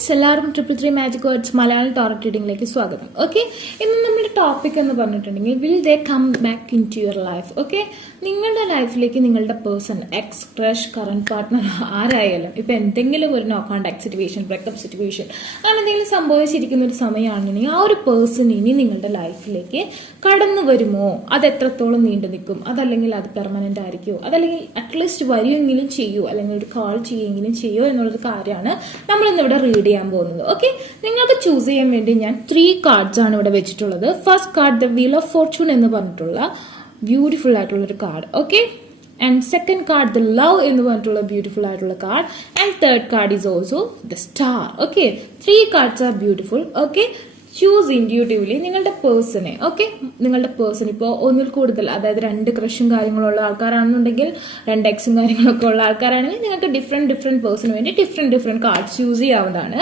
Friends എല്ലാവർക്കും 333 magic words Malayalam tarot റീഡിംഗിലേക്ക് സ്വാഗതം. ഓക്കെ, ഇന്ന് നമ്മുടെ ടോപ്പിക് എന്ന് പറഞ്ഞിട്ടുണ്ടെങ്കിൽ will they come back into your life. Okay, നിങ്ങളുടെ ലൈഫിലേക്ക് നിങ്ങളുടെ person, ex, crush, current partner ആരായാലും ഇപ്പം എന്തെങ്കിലും ഒരു no contact situation, breakup situation അങ്ങനെ എന്തെങ്കിലും സംഭവിച്ചിരിക്കുന്ന ഒരു സമയമാണെങ്കിൽ ആ ഒരു പേഴ്സൺ ഇനി നിങ്ങളുടെ ലൈഫിലേക്ക് കടന്നു വരുമോ, അത് എത്രത്തോളം നീണ്ടു നിൽക്കും, അതല്ലെങ്കിൽ അത് പെർമനന്റ് ആയിരിക്കുമോ, അതല്ലെങ്കിൽ അറ്റ്ലീസ്റ്റ് വരുമെങ്കിലും ചെയ്യൂ, അല്ലെങ്കിൽ ഒരു കോൾ ചെയ്യുമെങ്കിലും ചെയ്യോ എന്നുള്ളൊരു കാര്യമാണ് നമ്മളിന്ന് ഇവിടെ റീഡ് ചെയ്യാൻ പോകുന്നത്. ഓക്കെ, നിങ്ങൾക്ക് ചൂസ് ചെയ്യാൻ വേണ്ടി ഞാൻ 3 കാർഡ്സ് ആണ് ഇവിടെ വെച്ചിട്ടുള്ളത്. First card the wheel of fortune എന്ന് പറഞ്ഞിട്ടുള്ള ബ്യൂട്ടിഫുൾ ആയിട്ടുള്ള ഒരു card. Okay, and second card the love എന്ന് പറഞ്ഞിട്ടുള്ള ബ്യൂട്ടിഫുൾ ആയിട്ടുള്ള card, and third card is also the star. Okay, 3 cards are beautiful. Okay, choose intuitively നിങ്ങളുടെ പേഴ്സണെ. ഓക്കെ, നിങ്ങളുടെ പേഴ്സൺ ഇപ്പോൾ ഒന്നിൽ കൂടുതൽ, അതായത് 2 ക്രഷും കാര്യങ്ങളുള്ള ആൾക്കാരാണെന്നുണ്ടെങ്കിൽ, 2 എക്സും കാര്യങ്ങളൊക്കെ ഉള്ള ആൾക്കാരാണെങ്കിൽ നിങ്ങൾക്ക് ഡിഫറെന്റ് പേഴ്സണിന് വേണ്ടി ഡിഫറെന്റ് കാർഡ്സ് ചൂസ് ചെയ്യാവുന്നതാണ്.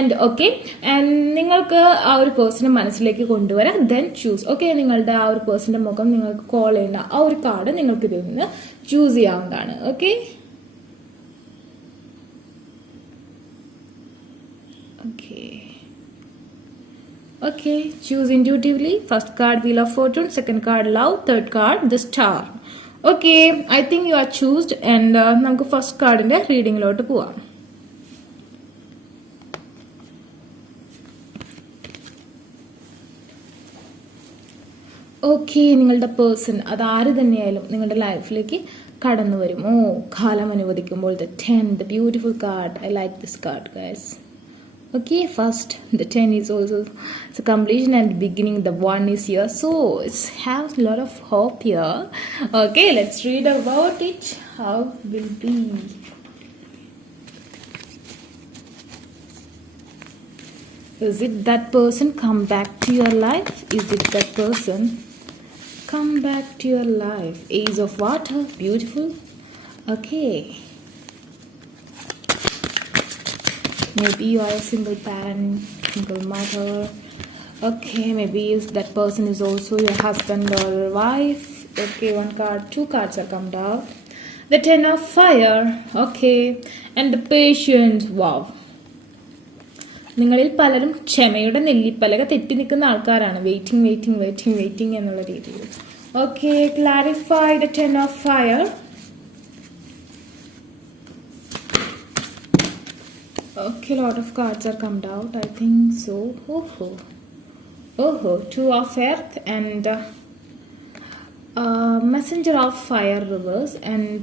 ആൻഡ് ഓക്കെ, ആൻഡ് നിങ്ങൾക്ക് ആ ഒരു പേഴ്സണെ മനസ്സിലേക്ക് കൊണ്ടുവരാം, ദെൻ ചൂസ്. ഓക്കെ, നിങ്ങളുടെ ആ ഒരു പേഴ്സന്റെ മുഖം നിങ്ങൾക്ക് കോൾ ചെയ്യുന്ന ആ ഒരു കാർഡ് നിങ്ങൾക്ക് ഇതിൽ നിന്ന് ചൂസ് ചെയ്യാവുന്നതാണ്. Okay, Okay, choose intuitively. First card Wheel of Fortune, second card Love, third card the Star. Okay, I think you are choosed, and നമുക്ക് ഫസ്റ്റ് കാർഡിന്റെ റീഡിങ്ങിലോട്ട് പോവാം. ഓക്കെ, നിങ്ങളുടെ പേഴ്സൺ അതാര് തന്നെയായാലും നിങ്ങളുടെ ലൈഫിലേക്ക് കടന്നു വരുമോ കാലം അനുവദിക്കുമ്പോൾ. the 10, the beautiful card. I like this card, guys. Okay, first the 10 is also the completion and beginning. The 1 is here, so it has a lot of hope here. Okay, let's read about it. How will be. Is it that person come back to your life? Is it that person come back to your life? Ace of Water, beautiful. Okay, maybe you are a single parent, single mother. Okay, maybe that person is also your husband or wife. Okay, 1 card, 2 cards are come down. The 10 of Fire. Okay, and the Patience. Wow, നിങ്ങളിൽ പലരും ക്ഷമയുടെ നെല്ലിപ്പലക തെറ്റി നിൽക്കുന്ന ആൾക്കാരാണ്. Waiting എന്നുള്ള രീതിയിൽ. Okay, clarify the 10 of Fire. Okay, a lot of cards are come out, I think so. Oh, 2 of Earth and Messenger of Fire reverse, and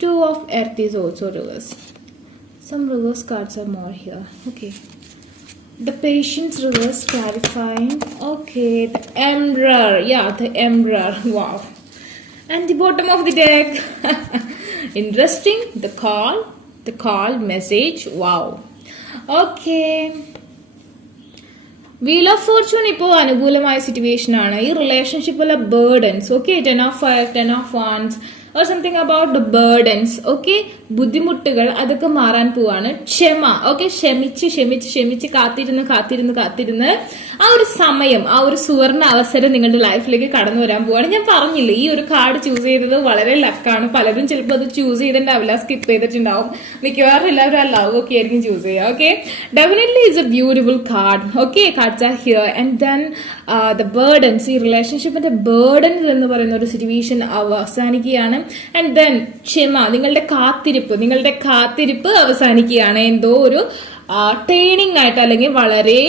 2 of Earth is also reverse. Some reverse cards are more here. Okay, the Patience reverse clarifying. Okay, the Emperor. Yeah, the Emperor. Wow. And the bottom of the deck. Interesting. The call message. Wow. Okay, wheel of Fortune ഇപ്പോൾ അനുകൂലമായ situation ആണ്. ഈ റിലേഷൻഷിപ്പിലെ burdens. Okay, 10 of Fire, 10 of Wands or something about the burdens. Okay, ബുദ്ധിമുട്ടുകൾ അതൊക്കെ മാറാൻ പോവാണ്. ക്ഷമ. Okay, ക്ഷമിച്ച് കാത്തിരുന്ന് ആ ഒരു സമയം, ആ ഒരു സുവർണ അവസരം നിങ്ങളുടെ ലൈഫിലേക്ക് കടന്നു വരാൻ പോവാണ്. ഞാൻ പറഞ്ഞില്ലേ, ഈ ഒരു കാർഡ് ചൂസ് ചെയ്തത് വളരെ ലക്കാണ്. പലരും ചിലപ്പോൾ അത് ചൂസ് ചെയ്തിട്ടുണ്ടാവില്ല, സ്കിപ്പ് ചെയ്തിട്ടുണ്ടാവും. മിക്കവാറും എല്ലാവരും ആ ലവ് ഒക്കെ ആയിരിക്കും ചൂസ് ചെയ്യുക. Okay, definitely is A beautiful card. Okay, cards are here. And then the burdens, ഈ റിലേഷൻഷിപ്പിന്റെ ബേർഡൻസ് എന്ന് പറയുന്ന ഒരു സിറ്റുവേഷൻ അവസാനിക്കുകയാണ്. ആൻഡ് ദെൻ ക്ഷമ, നിങ്ങളുടെ കാത്തിരിപ്പ് അവസാനിക്കുകയാണ്. എന്തോ ഒരു ടേണിംഗ് ആയിട്ട്, അല്ലെങ്കിൽ വളരെ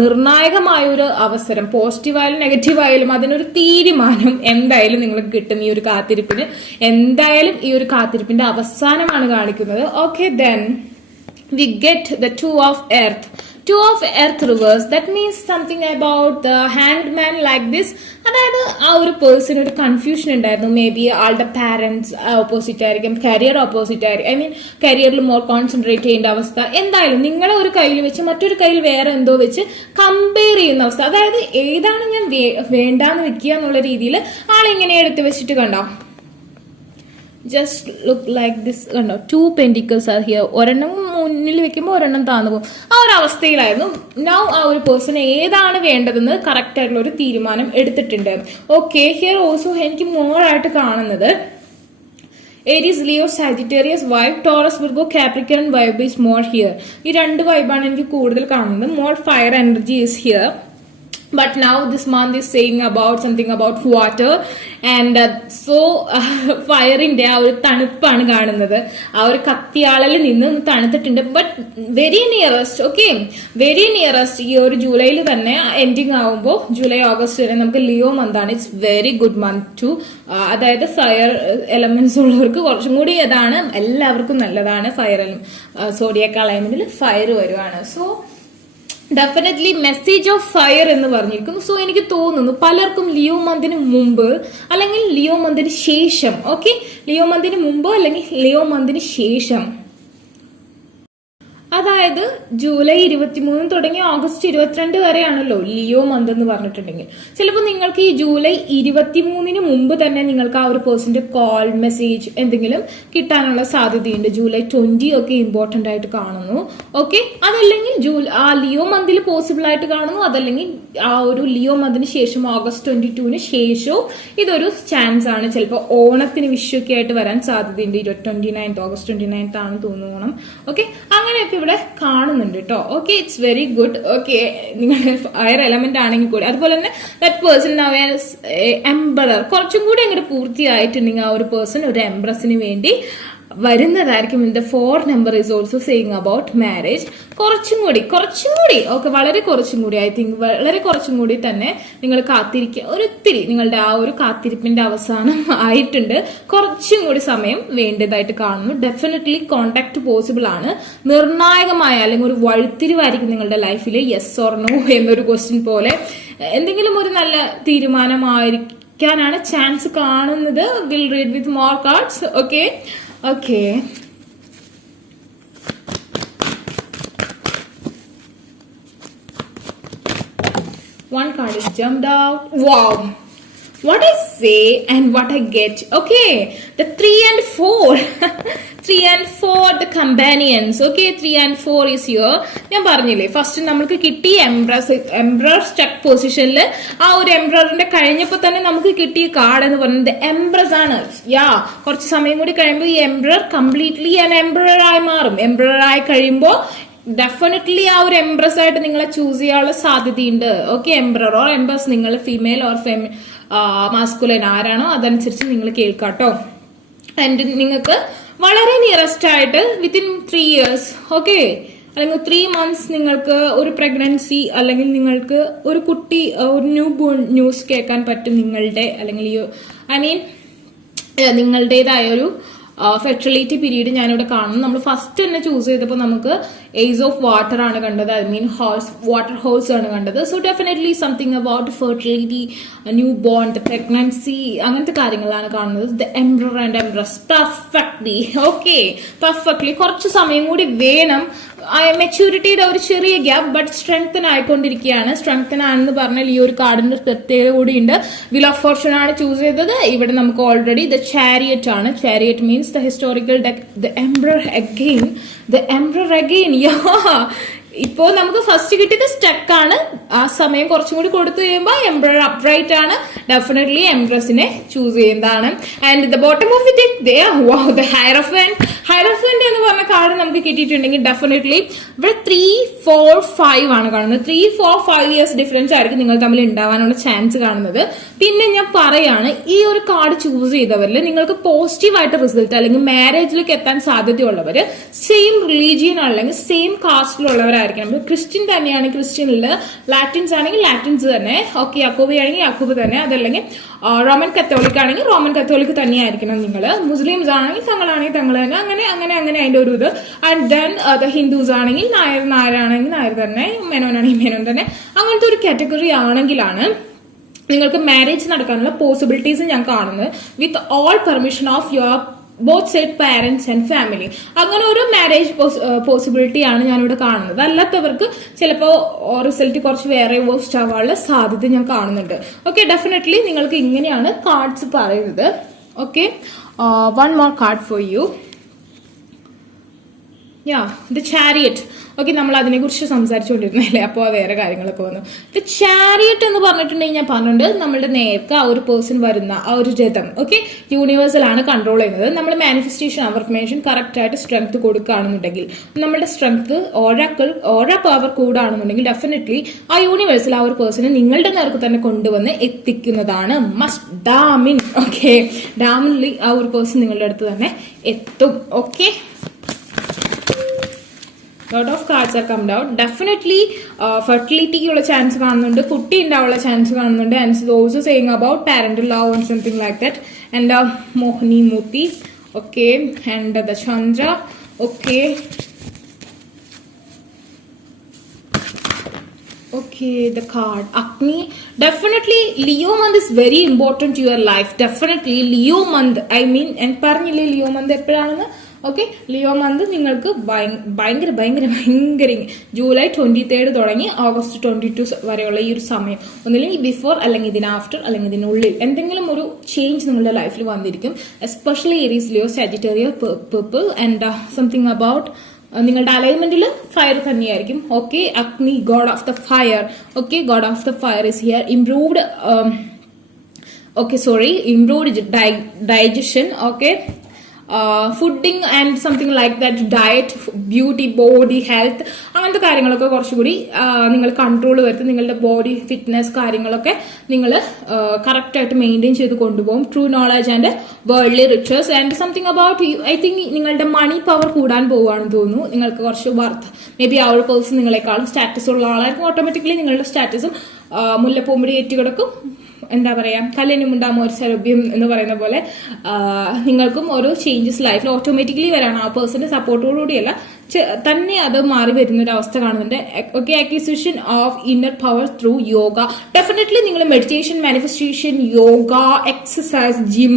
നിർണായകമായ ഒരു അവസരം, പോസിറ്റീവായാലും നെഗറ്റീവായാലും അതിനൊരു തീരുമാനം എന്തായാലും നിങ്ങൾക്ക് കിട്ടും. ഈ ഒരു കാത്തിരിപ്പിന് എന്തായാലും ഈ ഒരു കാത്തിരിപ്പിന്റെ അവസാനമാണ് കാണിക്കുന്നത്. Okay, then we get the 2 of Earth. 2 of Earth reverse. That means something about the hanged man like this. അതായത് ആ ഒരു പേഴ്സൺ ഒരു കൺഫ്യൂഷൻ ഉണ്ടായിരുന്നു. മേ ബി ആളുടെ പാരന്റ്സ് ഓപ്പോസിറ്റ് ആയിരിക്കും, കരിയർ ഓപ്പോസിറ്റ് ആയിരിക്കും. ഐ മീൻ കരിയറിൽ മോർ കോൺസെൻട്രേറ്റ് ചെയ്യേണ്ട അവസ്ഥ. എന്തായാലും നിങ്ങളെ ഒരു കയ്യിൽ വെച്ച് മറ്റൊരു കയ്യിൽ വേറെ എന്തോ വെച്ച് കമ്പയർ ചെയ്യുന്ന അവസ്ഥ. അതായത് ഏതാണ് ഞാൻ വേണ്ടാന്ന് വെക്കുക എന്നുള്ള രീതിയിൽ ആളിങ്ങനെ എടുത്ത് വെച്ചിട്ട് കണ്ടോ. Just look like this. കണ്ടോ, 2 Pentacles ആർ ഹിയർ. ഒരെണ്ണം മുന്നിൽ വെക്കുമ്പോൾ ഒരെണ്ണം താന്നു പോകും. ആ ഒരു അവസ്ഥയിലായിരുന്നു. നൗ ആ ഒരു പേഴ്സൺ ഏതാണ് വേണ്ടതെന്ന് കറക്റ്റ് ആയിട്ടുള്ള ഒരു തീരുമാനം എടുത്തിട്ടുണ്ട്. ഓക്കെ, ഹിയർ ഓൾസോ എനിക്ക് മോർ ആയിട്ട് കാണുന്നത് Aries Leo Sagittarius vibe, Taurus Virgo Capricorn vibe is more here. ഈ രണ്ട് വൈബാണ് എനിക്ക് കൂടുതൽ കാണുന്നത്. More fire energy is here. But now this month is saying about something about water and ഫയറിന്റെ ആ ഒരു തണുപ്പാണ് കാണുന്നത്. ആ ഒരു കത്തിയാളലിൽ നിന്ന് തണുത്തിട്ടുണ്ട്. But very nearest, okay, very nearest ഈ ഒരു ജൂലൈയിൽ തന്നെ എൻഡിങ് ആവുമ്പോൾ ജൂലൈ ഓഗസ്റ്റ് വരെ നമുക്ക് ലിയോ മന്ത് ആണ്. It's very good month too, അതായത് ഫയർ എലമെന്റ്സ് ഉള്ളവർക്ക് കുറച്ചും കൂടി അതാണ് എല്ലാവർക്കും നല്ലതാണ്. ഫയർ സോഡിയക് അലൈൻമെന്റിൽ ഫയർ വരുവാണ്. So definitely message of fire എന്ന് പറഞ്ഞിരിക്കുന്നു. സോ എനിക്ക് തോന്നുന്നു പലർക്കും ലിയോ മന്തിന് മുമ്പ് അല്ലെങ്കിൽ ലിയോ മന്തിന് ശേഷം, ഓക്കെ, ലിയോ മന്തിന് മുമ്പ് അല്ലെങ്കിൽ ലിയോ മന്തിന് ശേഷം, അതായത് ജൂലൈ 23 തുടങ്ങി ഓഗസ്റ്റ് 22 വരെയാണല്ലോ ലിയോ മന്ത് എന്ന് പറഞ്ഞിട്ടുണ്ടെങ്കിൽ, ചിലപ്പോൾ നിങ്ങൾക്ക് ഈ ജൂലൈ 23 മുമ്പ് തന്നെ നിങ്ങൾക്ക് ആ ഒരു പേഴ്സന്റെ കോൾ മെസ്സേജ് എന്തെങ്കിലും കിട്ടാനുള്ള സാധ്യതയുണ്ട്. ജൂലൈ 20 ഒക്കെ ഇമ്പോർട്ടന്റ് ആയിട്ട് കാണുന്നു. ഓക്കെ, അതല്ലെങ്കിൽ ആ ലിയോ മന്തിൽ പോസിബിൾ ആയിട്ട് കാണുന്നു. അതല്ലെങ്കിൽ ആ ഒരു ലിയോ മന്തിന് ശേഷം ഓഗസ്റ്റ് 22 ശേഷവും ഇതൊരു ചാൻസ് ആണ്. ചിലപ്പോൾ ഓണത്തിന് വിഷുവൊക്കെ ആയിട്ട് വരാൻ സാധ്യതയുണ്ട്. 29 ഓഗസ്റ്റ് 29 ആണ് തോന്നുന്നു ഓണം. ഓക്കെ, അങ്ങനെയൊക്കെ ഇവിടെ കാണുന്നുണ്ട് കേട്ടോ. Okay, it's very good. Okay, നിങ്ങളുടെ ഫയർ എലമെന്റ് ആണെങ്കിൽ കൂടി, അതുപോലെ തന്നെ ദാറ്റ് പേഴ്സൺ എംബറർ കുറച്ചും കൂടി അങ്ങോട്ട് പൂർത്തിയായിട്ടുണ്ടെങ്കിൽ ആ ഒരു പേഴ്സൺ ഒരു എംബ്രസിന് വേണ്ടി വരുന്നതായിരിക്കും. In the 4 number is also saying about marriage. കുറച്ചും കൂടി ഓക്കെ, വളരെ കുറച്ചും കൂടി, ഐ തിങ്ക് വളരെ കുറച്ചും കൂടി തന്നെ നിങ്ങൾ കാത്തിരിക്കുക. ഒരിത്തിരി നിങ്ങളുടെ ആ ഒരു കാത്തിരിപ്പിന്റെ അവസാനം ആയിട്ടുണ്ട്. കുറച്ചും കൂടി സമയം വേണ്ടതായിട്ട് കാണുന്നു. ഡെഫിനറ്റ്ലി കോണ്ടാക്ട് പോസിബിൾ ആണ്. നിർണായകമായ അല്ലെങ്കിൽ ഒരു വഴിത്തിരിവായിരിക്കും നിങ്ങളുടെ ലൈഫിൽ. യെസ് ഓർ നോ എന്നൊരു ക്വസ്റ്റ്യൻ പോലെ എന്തെങ്കിലും ഒരു നല്ല തീരുമാനമായിരിക്കാനാണ് ചാൻസ് കാണുന്നത്. Will read with more cards. Okay, okay, one card is jumped out. Wow, what I say and what I get. Okay, the 3 and 4 3 and 4 the companions. Okay, 3 and 4 is here. ഞാൻ പറഞ്ഞില്ലേ first നമ്മൾക്ക് കിട്ടി എംബ്രർ stuck പൊസിഷനിൽ. ആ ഒരു എംബ്രറിന്റെ കഴിഞ്ഞപ്പോൾ തന്നെ നമുക്ക് കിട്ടിയ കാർഡ് എന്ന് പറയുന്നത് എംബ്രസ് ആണ്. കുറച്ച് സമയം കൂടി കഴിയുമ്പോൾ ഈ എംബ്രർ കംപ്ലീറ്റ്ലി എംബ്രർ ആയി മാറും. എംബ്രർ ആയി കഴിയുമ്പോൾ ഡെഫിനറ്റ്ലി ആ ഒരു എംബ്രസ് ആയിട്ട് നിങ്ങളെ ചൂസ് ചെയ്യാനുള്ള സാധ്യതയുണ്ട്. ഓക്കെ, എംബ്രർ ഓർ എംബ്രസ്, നിങ്ങൾ ഫീമെയിൽ ഓർ മാസ്കുലൈൻ ആരാണോ അതനുസരിച്ച് നിങ്ങൾ കേൾക്കാട്ടോ. ആൻഡ് നിങ്ങൾക്ക് വളരെ നിയറസ്റ്റ് ആയിട്ട് വിത്തിൻ 3 years, ഓക്കെ, അല്ലെങ്കിൽ 3 months നിങ്ങൾക്ക് ഒരു പ്രഗ്നൻസി അല്ലെങ്കിൽ നിങ്ങൾക്ക് ഒരു കുട്ടി, ഒരു ന്യൂ ബോൺ ന്യൂസ് കേൾക്കാൻ പറ്റും നിങ്ങളുടെ, അല്ലെങ്കിൽ നിങ്ങളുടേതായ ഒരു ഫെർട്ടിലിറ്റി പീരീഡ് ഞാനിവിടെ കാണുന്നു. നമ്മൾ ഫസ്റ്റ് തന്നെ ചൂസ് ചെയ്തപ്പോൾ നമുക്ക് ഏസ് ഓഫ് വാട്ടർ ആണ് കണ്ടത്. ഐ മീൻ വാട്ടർ ഹോഴ്സ് ആണ് കണ്ടത്. So definitely something about fertility, new born, pregnancy, അങ്ങനത്തെ കാര്യങ്ങളാണ് കാണുന്നത്. The എംബ്രർ and embrace perfectly. Okay, perfectly. കുറച്ച് സമയം കൂടി വേണം. മെച്യൂരിറ്റിയുടെ ഒരു ചെറിയ ഗ്യാപ്പ്, ബട്ട് സ്ട്രെങ്തൻ ആയിക്കൊണ്ടിരിക്കുകയാണ്. സ്ട്രെങ്തൻ ആണെന്ന് പറഞ്ഞാൽ ഈ ഒരു കാർഡിന്റെ പ്രത്യേകത കൂടിയുണ്ട്. വീൽ ഓഫ് ഫോർച്യൂൺ ആണ് ചൂസ് ചെയ്തത്. ഇവിടെ നമുക്ക് ഓൾറെഡി ദ ചാരിയറ്റ് ആണ്. Chariot means the historical deck. The എംബ്രർ again, the എംബ്രർ again. ഇപ്പോ നമുക്ക് ഫസ്റ്റ് കിട്ടിയത് സ്റ്റക്ക് ആണ്. ആ സമയം കുറച്ചും കൂടി കൊടുത്തു കഴിയുമ്പോൾ എംബ്രർ അപ്രൈറ്റ് ആണ്. ഡെഫിനറ്റ്ലി എംബ്രസിനെ ചൂസ് ചെയ്യുന്നതാണ്. And the bottom of the deck the hierophant എന്ന് പറഞ്ഞ കാർഡ് നമുക്ക് കിട്ടിയിട്ടുണ്ടെങ്കിൽ ഡെഫിനറ്റ്ലി ഇവിടെ 3, 4, 5 ആണ് കാണുന്നത്. 3, 4, 5 years ഡിഫറൻസ് ആയിരിക്കും നിങ്ങൾ തമ്മിൽ ഉണ്ടാവാനുള്ള ചാൻസ് കാണുന്നത്. പിന്നെ ഞാൻ പറയാണ്, ഈ ഒരു കാർഡ് ചൂസ് ചെയ്തവരിൽ നിങ്ങൾക്ക് പോസിറ്റീവായിട്ട് റിസൾട്ട് അല്ലെങ്കിൽ മാരേജിലേക്ക് എത്താൻ സാധ്യതയുള്ളവര് സെയിം റിലീജിയൻ അല്ലെങ്കിൽ സെയിം കാസ്റ്റിലുള്ളവരായിരിക്കണം. ക്രിസ്ത്യൻ തന്നെയാണ് ക്രിസ്ത്യനിൽ, ലാറ്റിൻസ് ആണെങ്കിൽ ലാറ്റിൻസ് തന്നെ, ഓക്കെ, യാക്കോബി ആണെങ്കിൽ യാക്കോബ് തന്നെ, അതല്ലെങ്കിൽ റോമൻ കത്തോലിക് ആണെങ്കിൽ റോമൻ കത്തോലിക് തന്നെയായിരിക്കണം നിങ്ങൾ. മുസ്ലിംസ് ആണെങ്കിൽ തങ്ങളാണെങ്കിൽ തങ്ങൾ തന്നെ, അങ്ങനെ അതിന്റെ ഒരു ഇത്. ആൻഡ് ദെൻ ഹിന്ദുസ് ആണെങ്കിൽ നായരാണെങ്കിൽ നായർ തന്നെ, മെനോനാണെങ്കിൽ മെനോൻ തന്നെ. അങ്ങനത്തെ ഒരു കാറ്റഗറി ആണെങ്കിലാണ് നിങ്ങൾക്ക് മാരേജ് നടക്കാനുള്ള പോസിബിലിറ്റീസ് ഞാൻ കാണുന്നത്. With all permission of your both side parents and family. അങ്ങനെ ഒരു മാരേജ് പോസിബിലിറ്റി ആണ് ഞാനിവിടെ കാണുന്നത്. അല്ലാത്തവർക്ക് ചിലപ്പോൾ റിസൾട്ട് കുറച്ച് വേറെ വേസ്റ്റ് ആവാനുള്ള സാധ്യത ഞാൻ കാണുന്നുണ്ട്. ഓക്കെ, ഡെഫിനറ്റ്ലി നിങ്ങൾക്ക് ഇങ്ങനെയാണ് കാർഡ്സ് പറയുന്നത്. Okay, one more card for you. The chariot. Okay, നമ്മൾ അതിനെക്കുറിച്ച് സംസാരിച്ചുകൊണ്ടിരുന്നല്ലേ, അപ്പോൾ വേറെ കാര്യങ്ങളൊക്കെ വന്നു. ചാരിയറ്റ് എന്ന് പറഞ്ഞിട്ടുണ്ടെങ്കിൽ ഞാൻ പറഞ്ഞിട്ടുണ്ട്, നമ്മളുടെ നേർക്ക് ആ ഒരു പേഴ്സൺ വരുന്ന ആ ഒരു രഥം, ഓക്കെ, യൂണിവേഴ്സൽ ആണ് കൺട്രോൾ ചെയ്യുന്നത്. നമ്മൾ മാനിഫെസ്റ്റേഷൻ അഫർമേഷൻ കറക്റ്റ് ആയിട്ട് സ്ട്രെങ്ത് കൊടുക്കുകയാണെന്നുണ്ടെങ്കിൽ, നമ്മുടെ സ്ട്രെങ്ത് ഓരോ പവർ കൂടാണെന്നുണ്ടെങ്കിൽ ഡെഫിനറ്റ്ലി ആ യൂണിവേഴ്സൽ ആ ഒരു പേഴ്സണെ നിങ്ങളുടെ നേർക്ക് തന്നെ കൊണ്ടുവന്ന് എത്തിക്കുന്നതാണ്. മസ്റ്റ് ഡാമിൻ, ഓക്കെ, ഡാമിൻലി ആ ഒരു പേഴ്സൺ നിങ്ങളുടെ അടുത്ത് തന്നെ എത്തും. Okay, lot of cards are come out. Definitely fertility ഉള്ള ചാൻസ് കാണുന്നുണ്ട്, കുട്ടി ഉണ്ടാവാനുള്ള ചാൻസ് കാണുന്നുണ്ട്. And also saying about parental love and something like that. And Mohini Muti, okay, and the Chandra, okay. Okay, the card Agni. Definitely Leo month is very important to your life. Definitely Leo month, I mean, and പറഞ്ഞില്ലേ Leo month എപ്പോഴാണെന്ന്. Okay, Leo month നിങ്ങൾക്ക് ഭയങ്കര July 23 തുടങ്ങി August 22 വരെയുള്ള ഈ ഒരു സമയം, ഒന്നില്ലെങ്കിൽ ബിഫോർ അല്ലെങ്കിൽ ഇതിന് ആഫ്റ്റർ അല്ലെങ്കിൽ ഇതിനുള്ളിൽ എന്തെങ്കിലും ഒരു ചേഞ്ച് നിങ്ങളുടെ ലൈഫിൽ വന്നിരിക്കും. Especially Aries, Leo, Sagittarius, people and something about നിങ്ങളുടെ അലൈൻമെന്റിൽ ഫയർ തന്നെയായിരിക്കും. Okay, Agni, god of the fire. Okay, god of the fire is here. Improved digestion. Okay, fooding and something like that, diet, beauty, body health, അങ്ങനത്തെ കാര്യങ്ങളൊക്കെ കുറച്ചുകൂടി നിങ്ങൾ control വരുത്തും. നിങ്ങളുടെ body fitness കാര്യങ്ങളൊക്കെ നിങ്ങൾ കറക്റ്റായിട്ട് മെയിൻറ്റെയിൻ ചെയ്ത് കൊണ്ടുപോകും. True knowledge and worldly riches and something about you. I think നിങ്ങളുടെ മണി പവർ കൂടാൻ പോവുകയാണെന്ന് തോന്നുന്നു. നിങ്ങൾക്ക് കുറച്ച് വർത്ത്, മേ ബി ആ ഒരു പേഴ്സൺ നിങ്ങളെക്കാളും സ്റ്റാറ്റസ് ഉള്ള ആളായിരിക്കും. ഓട്ടോമാറ്റിക്കലി നിങ്ങളുടെ സ്റ്റാറ്റസും മുല്ലപ്പൂമ്പടി ഏറ്റുകിടക്കും. എന്താ പറയാ, കല്ലിനുമുണ്ടാമോ ഒരു സൗരഭ്യം എന്ന് പറയുന്ന പോലെ നിങ്ങൾക്കും ഓരോ ചേഞ്ചസ് ലൈഫിൽ ഓട്ടോമാറ്റിക്കലി വരാണ്. ആ പേഴ്സന്റെ സപ്പോർട്ടോടുകൂടിയല്ല, തന്നെ അത് മാറി വരുന്ന ഒരു അവസ്ഥ കാണുന്നുണ്ട്. Okay, acquisition of inner power through yoga. Definitely നിങ്ങൾ meditation, manifestation, yoga, exercise, gym,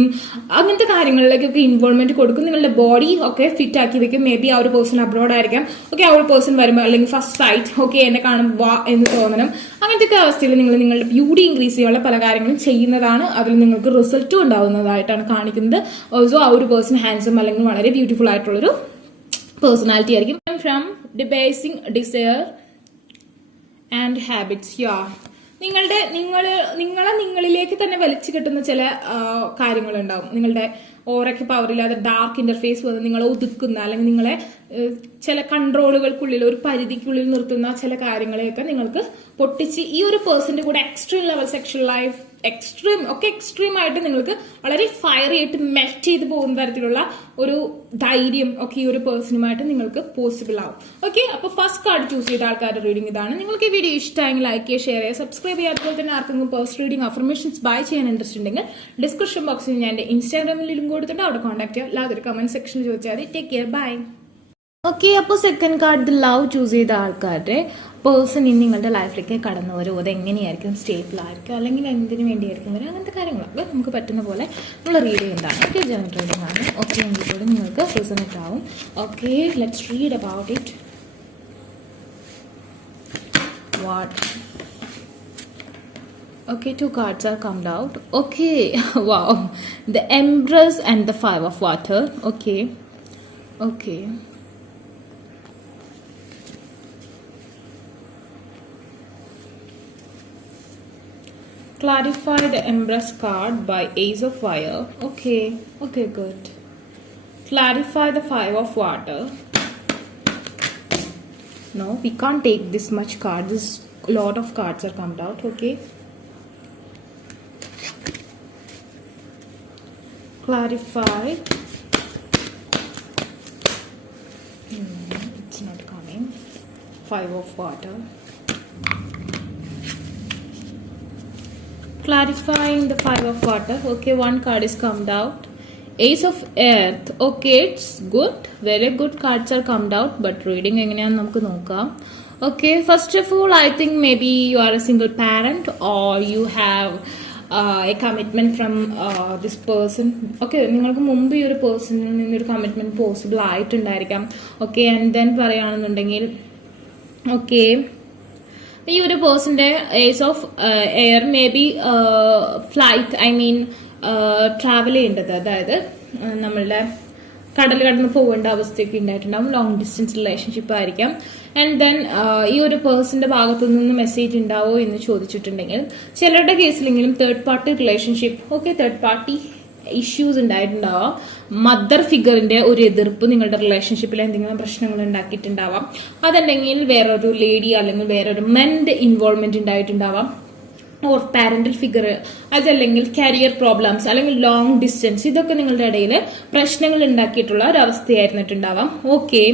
അങ്ങനത്തെ കാര്യങ്ങളിലേക്കൊക്കെ ഇൻവോൾവ്മെന്റ് കൊടുക്കും. നിങ്ങളുടെ ബോഡി ഒക്കെ ഫിറ്റ് ആക്കി വെക്കും. മേ ബി ആ ഒരു പേഴ്സൺ അബ്രോഡ് ആയിരിക്കാം. ഓക്കെ, ആ ഒരു പേഴ്സൺ വരുമ്പോൾ അല്ലെങ്കിൽ ഫസ്റ്റ് സൈറ്റ്, ഓക്കെ, എന്നെ കാണുമ്പോൾ വാ എന്ന് തോന്നണം. അങ്ങനത്തെ അവസ്ഥയിൽ നിങ്ങൾ നിങ്ങളുടെ ബ്യൂട്ടി ഇൻക്രീസ് ചെയ്യാനുള്ള പല കാര്യങ്ങളും ചെയ്യുന്നതാണ്. അതിൽ നിങ്ങൾക്ക് റിസൾട്ടും ഉണ്ടാവുന്നതായിട്ടാണ് കാണിക്കുന്നത്. ഓൾസോ ആ ഒരു പേഴ്സൺ ഹാൻസം അല്ലെങ്കിൽ വളരെ ബ്യൂട്ടിഫുൾ ആയിട്ടുള്ളൊരു പേഴ്സണാലിറ്റി ആയിരിക്കും. From debasing desire and habits. നിങ്ങളെ നിങ്ങളിലേക്ക് തന്നെ വലിച്ചു കിട്ടുന്ന ചില കാര്യങ്ങളുണ്ടാവും. നിങ്ങളുടെ ഓരൊക്കെ പവറില്ലാതെ ഡാർക്ക് ഇന്റർഫേസ് വന്ന് നിങ്ങളെ ഒതുക്കുന്ന അല്ലെങ്കിൽ നിങ്ങളെ ചില കൺട്രോളുകൾക്കുള്ളിൽ ഒരു പരിധിക്കുള്ളിൽ നിർത്തുന്ന ചില കാര്യങ്ങളെയൊക്കെ നിങ്ങൾക്ക് പൊട്ടിച്ച് ഈ ഒരു പേഴ്സന്റെ കൂടെ extreme level sexual life extreme ആയിട്ട് നിങ്ങൾക്ക് വളരെ ഫയറി ആയിട്ട് മെൽറ്റ് ചെയ്ത് പോകുന്ന തരത്തിലുള്ള ഒരു ധൈര്യം ഒക്കെ ഈ ഒരു പേഴ്സണുമായിട്ട് നിങ്ങൾക്ക് പോസിബിൾ ആവും. ഓക്കെ, അപ്പൊ ഫസ്റ്റ് കാർഡ് ചൂസ് ചെയ്ത ആൾക്കാരുടെ റീഡിംഗ് ഇതാണ്. നിങ്ങൾക്ക് ഈ വീഡിയോ ഇഷ്ടമായെങ്കിൽ ലൈക്ക് ചെയ്യുക, ഷെയർ ചെയ്യുക, സബ്സ്ക്രൈബ് ചെയ്യുക. അതുപോലെ തന്നെ ആർക്കെങ്കിലും പേഴ്സണൽ റീഡിംഗ് അഫർമേഷൻസ് ബൈ ചെയ്യാൻ ഇൻട്രസ്റ്റ് ഉണ്ടെങ്കിൽ ഡിസ്ക്രിപ്ഷൻ ബോക്സിൽ ഞാൻ എന്റെ ഇൻസ്റ്റാഗ്രാമിൽ ലിങ്ക് കൊടുത്തിട്ട് അവിടെ കോൺടാക്ട് ചെയ്യുക. അല്ലാതെ ഒരു കമന്റ് സെക്ഷനിൽ ചോദിച്ചാൽ മതി. Take care, bye. ഓക്കെ, അപ്പോൾ സെക്കൻഡ് കാർഡ് ലവ് ചൂസ് ചെയ്ത ആൾക്കാരുടെ പേഴ്സൺ ഇനി നിങ്ങളുടെ ലൈഫിലേക്ക് കടന്നു വരും. അത് എങ്ങനെയായിരിക്കും, സ്റ്റേബിൾ ആയിരിക്കും അല്ലെങ്കിൽ എന്തിനു വേണ്ടിയായിരിക്കും വരും, അങ്ങനത്തെ കാര്യങ്ങളൊക്കെ നമുക്ക് പറ്റുന്ന പോലെ നമ്മൾ റീഡ് ചെയ്യുന്നതാണ്. ഓക്കെ, ജനറൽ റീഡിംഗ് ആണ്. ഓക്കെ, എങ്കിൽ കൂടി നിങ്ങൾക്ക് റിസണേറ്റ് ആവും. Okay, let's read about it. What? Okay, 2 cards are come out. Okay, wow. The Empress and the 5 of Water. Okay. Clarify the Empress card by Ace of Fire. Okay, good. Clarify the 5 of Water. No, we can't take this much cards. This lot of cards are come out. Okay. Clarify. It's not coming. 5 of Water. Clarifying the 5 of Water. Okay, one card is come out. Ace of Earth. Okay, it's good. Very good cards are come out. But reading എങ്ങനെയാണെന്ന് നമുക്ക് നോക്കാം. Okay, first of all, I think maybe you are a single parent or you have a commitment from this person. Okay, നിങ്ങൾക്ക് മുമ്പ് ഈ ഒരു പേഴ്സണിൽ നിന്നൊരു commitment possible ആയിട്ടുണ്ടായിരിക്കാം. ഓക്കെ, ആൻഡ് ദെൻ പറയുകയാണെന്നുണ്ടെങ്കിൽ ഓക്കെ ഈ ഒരു പേഴ്സന്റെ ace of air may be flight, I mean travel ചെയ്യേണ്ടത്, അതായത് നമ്മളുടെ കടൽ കടന്ന് പോകേണ്ട അവസ്ഥയൊക്കെ ഉണ്ടായിട്ടുണ്ടാവും. ലോങ് ഡിസ്റ്റൻസ് റിലേഷൻഷിപ്പ് ആയിരിക്കാം. ആൻഡ് ദെൻ ഈ ഒരു പേഴ്സന്റെ ഭാഗത്തു നിന്ന് മെസ്സേജ് ഉണ്ടാവോ എന്ന് ചോദിച്ചിട്ടുണ്ടെങ്കിൽ ചിലരുടെ കേസിലെങ്കിലും third party relationship, okay, third party issues ഉണ്ടായിട്ടുണ്ടാവാം. മദർ ഫിഗറിന്റെ ഒരു എതിർപ്പ് നിങ്ങളുടെ റിലേഷൻഷിപ്പിൽ എന്തെങ്കിലും പ്രശ്നങ്ങൾ ഉണ്ടാക്കിയിട്ടുണ്ടാവാം. അതല്ലെങ്കിൽ വേറൊരു ലേഡി അല്ലെങ്കിൽ വേറൊരു മെന്റെ ഇൻവോൾവ്മെന്റ് ഉണ്ടായിട്ടുണ്ടാവാം. ഓർ പാരന്റൽ ഫിഗർ, അതല്ലെങ്കിൽ കരിയർ പ്രോബ്ലംസ്, അല്ലെങ്കിൽ ലോങ് ഡിസ്റ്റൻസ്, ഇതൊക്കെ നിങ്ങളുടെ ഇടയിൽ പ്രശ്നങ്ങൾ ഉണ്ടാക്കിയിട്ടുള്ള ഒരു അവസ്ഥയായിരുന്നിട്ടുണ്ടാവാം. Okay,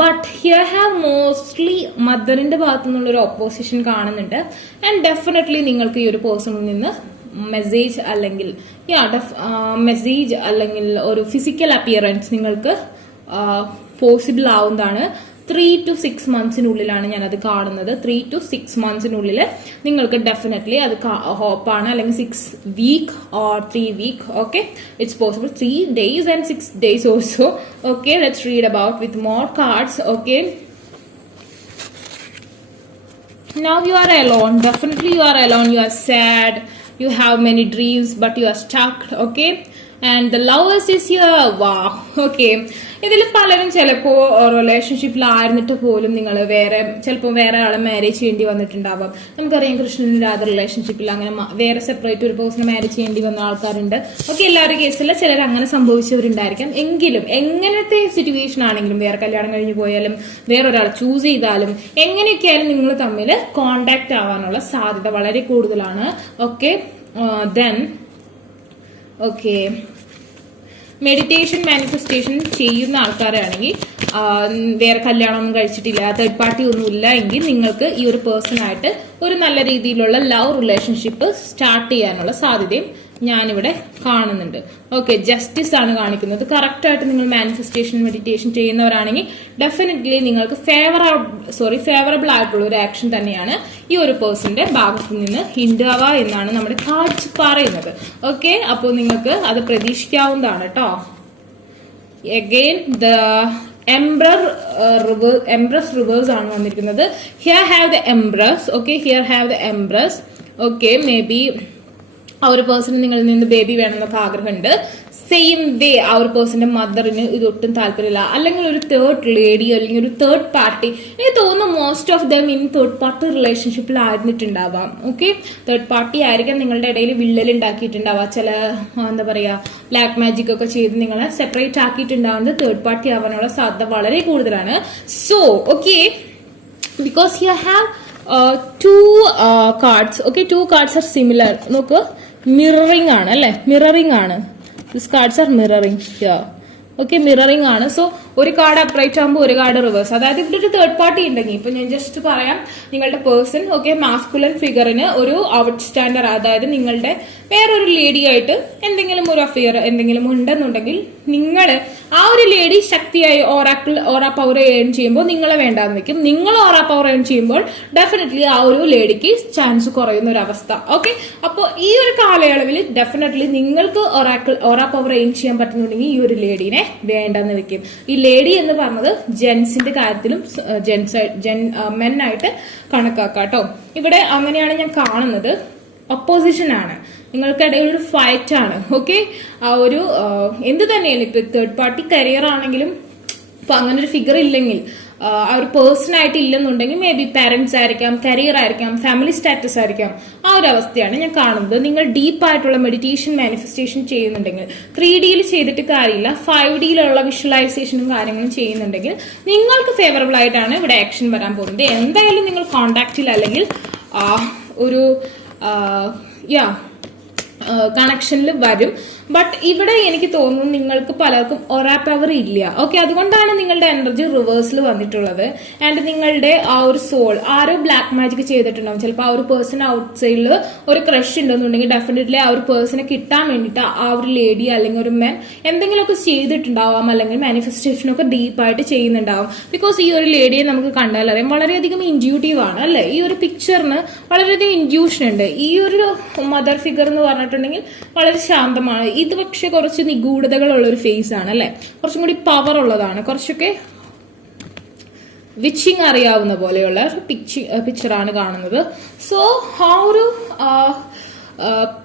but here have mostly മദറിന്റെ ഭാഗത്തു നിന്നുള്ള ഒരു ഓപ്പോസിഷൻ കാണുന്നുണ്ട്. ആൻഡ് ഡെഫിനറ്റ്ലി നിങ്ങൾക്ക് ഈ ഒരു പേഴ്സണിൽ നിന്ന് മെസ്സേജ് അല്ലെങ്കിൽ മെസ്സേജ് അല്ലെങ്കിൽ ഒരു ഫിസിക്കൽ അപ്പിയറൻസ് നിങ്ങൾക്ക് പോസിബിൾ ആവുന്നതാണ്. 3 to 6 months ഞാനത് കാണുന്നത്. 3 to 6 months നിങ്ങൾക്ക് ഡെഫിനറ്റ്ലി അത് ഹോപ്പാണ്. അല്ലെങ്കിൽ 6 week or 3 week. Okay, it's possible 3 days and 6 days also. Okay, let's read about with more cards. Okay, now you are alone. Definitely you are alone. You are sad. You have many dreams, but you are stuck. Okay, and the lovers is here. Wow. Okay, ഇതിൽ പലരും ചിലപ്പോ റിലേഷൻഷിപ്പിലായിരുന്നിട്ട് പോലും നിങ്ങൾ ചിലപ്പോൾ വേറെ ആളെ marriage ചെയ്യേണ്ടി വന്നിട്ടുണ്ടാവാം. നമുക്കറിയാം കൃഷ്ണന് രാധ റിലേഷൻഷിപ്പിൽ അങ്ങനെ വേറെ സെപ്പറേറ്റ് ഒരു പേഴ്സണെ മാരേജ് ചെയ്യേണ്ടി വന്ന ആൾക്കാരുണ്ട്. ഓക്കെ, എല്ലാവരുടെ കേസിൽ ചിലർ അങ്ങനെ സംഭവിച്ചവരുണ്ടായിരിക്കാം. എങ്കിലും എങ്ങനത്തെ സിറ്റുവേഷൻ ആണെങ്കിലും, വേറെ കല്യാണം കഴിഞ്ഞു പോയാലും വേറൊരാളെ ചൂസ് ചെയ്താലും എങ്ങനെയൊക്കെ ആയാലും നിങ്ങൾ തമ്മിൽ കോണ്ടാക്ട് ആവാനുള്ള സാധ്യത വളരെ കൂടുതലാണ്. Okay, then okay, meditation manifestation ചെയ്യുന്ന ആൾക്കാരാണെങ്കിൽ വേറെ കല്യാണമൊന്നും കഴിച്ചിട്ടില്ല, തേർഡ് പാർട്ടി ഒന്നും ഇല്ല എങ്കിൽ നിങ്ങൾക്ക് ഈ ഒരു പേഴ്സണായിട്ട് ഒരു നല്ല രീതിയിലുള്ള ലവ് റിലേഷൻഷിപ്പ് സ്റ്റാർട്ട് ചെയ്യാനുള്ള സാധ്യതയും ഞാനിവിടെ കാണുന്നുണ്ട്. ഓക്കെ, ജസ്റ്റിസ് ആണ് കാണിക്കുന്നത്. കറക്റ്റ് ആയിട്ട് നിങ്ങൾ മാനിഫെസ്റ്റേഷൻ മെഡിറ്റേഷൻ ചെയ്യുന്നവരാണെങ്കിൽ ഡെഫിനറ്റ്ലി നിങ്ങൾക്ക് ഫേവറബിൾ ആയിട്ടുള്ള ഒരു ആക്ഷൻ തന്നെയാണ് ഈ ഒരു പേഴ്സന്റെ ഭാഗത്തു നിന്ന് ഉണ്ടാവുക എന്നാണ് നമ്മുടെ കാർഡ്സ് പറയുന്നത്. ഓക്കെ, അപ്പോൾ നിങ്ങൾക്ക് അത് പ്രതീക്ഷിക്കാവുന്നതാണ് കേട്ടോ. അഗെയിൻ ദ എംബ്രസ് റിവേഴ്സ് ആണ് വന്നിരിക്കുന്നത്. Here have the embrace. Okay, here have the embrace. Okay, may be ആ ഒരു പേഴ്സണ് നിങ്ങളിൽ നിന്ന് ബേബി വേണമെന്നൊക്കെ ആഗ്രഹമുണ്ട്. സെയിം വേ ആ ഒരു പേഴ്സന്റെ മദറിന് ഇതൊട്ടും താല്പര്യമില്ല. അല്ലെങ്കിൽ ഒരു തേർഡ് ലേഡി അല്ലെങ്കിൽ ഒരു തേർഡ് പാർട്ടി, എനിക്ക് തോന്നുന്നു most of them in third party റിലേഷൻഷിപ്പിലായിരുന്നിട്ടുണ്ടാവാം. ഓക്കെ, തേർഡ് പാർട്ടി ആയിരിക്കാം നിങ്ങളുടെ ഇടയിൽ വിള്ളൽ ഉണ്ടാക്കിയിട്ടുണ്ടാവാം. ചില എന്താ പറയാ ബ്ലാക്ക് മാജിക് ഒക്കെ ചെയ്ത് നിങ്ങളെ സെപ്പറേറ്റ് ആക്കിയിട്ടുണ്ടാവുന്നത് തേർഡ് പാർട്ടി ആവാനുള്ള സാധ്യത വളരെ കൂടുതലാണ്. So okay, because you have 2 cards. Okay, 2 cards are similar. നോക്ക്, മിററിംഗ് ആണ് അല്ലെ, മിററിംഗ് ആണ്. This cards R mirroring here. Okay, mirroring ആണ്. സോ ഒരു കാർഡ് അപ്രൈറ്റ് ആകുമ്പോൾ ഒരു കാർഡ് റിവേഴ്സ്. അതായത് ഇവിടെ ഒരു തേർഡ് പാർട്ടി ഉണ്ടെങ്കിൽ, ഇപ്പൊ ഞാൻ ജസ്റ്റ് പറയാം, നിങ്ങളുടെ പേഴ്സൺ ഓക്കെ മാസ്കുലൻ ഫിഗറിന് ഒരു ഔട്ട് സ്റ്റാൻഡർ, അതായത് നിങ്ങളുടെ വേറൊരു ലേഡിയായിട്ട് എന്തെങ്കിലും ഒരു അഫെയർ എന്തെങ്കിലും ഉണ്ടെന്നുണ്ടെങ്കിൽ നിങ്ങൾ ആ ഒരു ലേഡി ശക്തിയായി ഓറ പവർ ഏൺ ചെയ്യുമ്പോൾ നിങ്ങളെ വേണ്ടാന്ന് വെക്കും. നിങ്ങൾ ഓറ പവർ ഏൺ ചെയ്യുമ്പോൾ ഡെഫിനറ്റ്ലി ആ ഒരു ലേഡിക്ക് ചാൻസ് കുറയുന്ന ഒരു അവസ്ഥ. ഓക്കെ, അപ്പോൾ ഈ ഒരു കാലയളവിൽ ഡെഫിനറ്റ്ലി നിങ്ങൾക്ക് ഓറ പവർ ഏൺ ചെയ്യാൻ പറ്റുന്നുണ്ടെങ്കിൽ ഈ ഒരു ലേഡീനെ വേണ്ടെന്ന് വെക്കും. ഈ ലേഡി എന്ന് പറഞ്ഞത് ജെൻസിന്റെ കാര്യത്തിലും മെന്നായിട്ട് കണക്കാക്കാം കേട്ടോ. ഇവിടെ അങ്ങനെയാണ് ഞാൻ കാണുന്നത്. ഒപ്പോസിഷൻ ആണ്, നിങ്ങൾക്കിടയിൽ ഒരു ഫൈറ്റ് ആണ്. ഓക്കെ, ആ ഒരു എന്ത് തന്നെയാണ്, ഇപ്പൊ തേർഡ് പാർട്ടി കരിയർ ആണെങ്കിലും ഇപ്പൊ അങ്ങനെ ഒരു ഫിഗർ ഇല്ലെങ്കിൽ, ആ ഒരു പേഴ്സൺ ആയിട്ട് ഇല്ലെന്നുണ്ടെങ്കിൽ മേ ബി പാരന്റ്സ് ആയിരിക്കാം, കരിയർ ആയിരിക്കാം, ഫാമിലി സ്റ്റാറ്റസ് ആയിരിക്കാം. ആ ഒരു അവസ്ഥയാണ് ഞാൻ കാണുന്നത്. നിങ്ങൾ ഡീപ്പായിട്ടുള്ള മെഡിറ്റേഷൻ മാനിഫെസ്റ്റേഷൻ ചെയ്യുന്നുണ്ടെങ്കിൽ 3Dയിൽ ചെയ്തിട്ട് കാര്യമില്ല, 5Dയിലുള്ള വിഷ്വലൈസേഷനും കാര്യങ്ങളും ചെയ്യുന്നുണ്ടെങ്കിൽ നിങ്ങൾക്ക് ഫേവറബിൾ ആയിട്ടാണ് ഇവിടെ ആക്ഷൻ വരാൻ പോകുന്നത്. എന്തായാലും നിങ്ങൾ കോണ്ടാക്റ്റിൽ അല്ലെങ്കിൽ ഒരു കണക്ഷനിൽ വരും. ബട്ട് ഇവിടെ എനിക്ക് തോന്നുന്നു നിങ്ങൾക്ക് പലർക്കും ഒരാ പവർ ഇല്ല. ഓക്കെ, അതുകൊണ്ടാണ് നിങ്ങളുടെ എനർജി റിവേഴ്സിൽ വന്നിട്ടുള്ളത്. ആൻഡ് നിങ്ങളുടെ ആ ഒരു സോൾ ആരോ ബ്ലാക്ക് മാജിക് ചെയ്തിട്ടുണ്ടാവും. ചിലപ്പോൾ ആ ഒരു പേഴ്സൺ ഔട്ട് സൈഡിൽ ഒരു ക്രഷ് ഉണ്ടെന്നുണ്ടെങ്കിൽ ഡെഫിനറ്റ്ലി ആ ഒരു പേഴ്സണെ കിട്ടാൻ വേണ്ടിയിട്ട് ആ ഒരു ലേഡി അല്ലെങ്കിൽ ഒരു മെൻ എന്തെങ്കിലുമൊക്കെ ചെയ്തിട്ടുണ്ടാവാം, അല്ലെങ്കിൽ മാനിഫെസ്റ്റേഷനൊക്കെ ഡീപ്പായിട്ട് ചെയ്യുന്നുണ്ടാവും. ബിക്കോസ് ഈ ഒരു ലേഡിയെ നമുക്ക് കണ്ടാൽ അറിയാം വളരെയധികം ഇൻഡ്യൂട്ടീവ് ആണ് അല്ലെ. ഈ ഒരു പിക്ചറിന് വളരെയധികം ഇൻഡ്യൂഷൻ ഉണ്ട്. ഈ ഒരു മദർ ഫിഗർ എന്ന് പറഞ്ഞിട്ടുണ്ടെങ്കിൽ വളരെ ശാന്തമാണ്. ഇത് പക്ഷെ കുറച്ച് നിഗൂഢതകളുള്ള ഒരു ഫേസ് ആണ് അല്ലെ, കുറച്ചും കൂടി പവർ ഉള്ളതാണ്, കുറച്ചൊക്കെ വിച്ചിങ് അറിയാവുന്ന പോലെയുള്ള ഒരു പിക്ചറാണ് കാണുന്നത്. സോ ആ ഒരു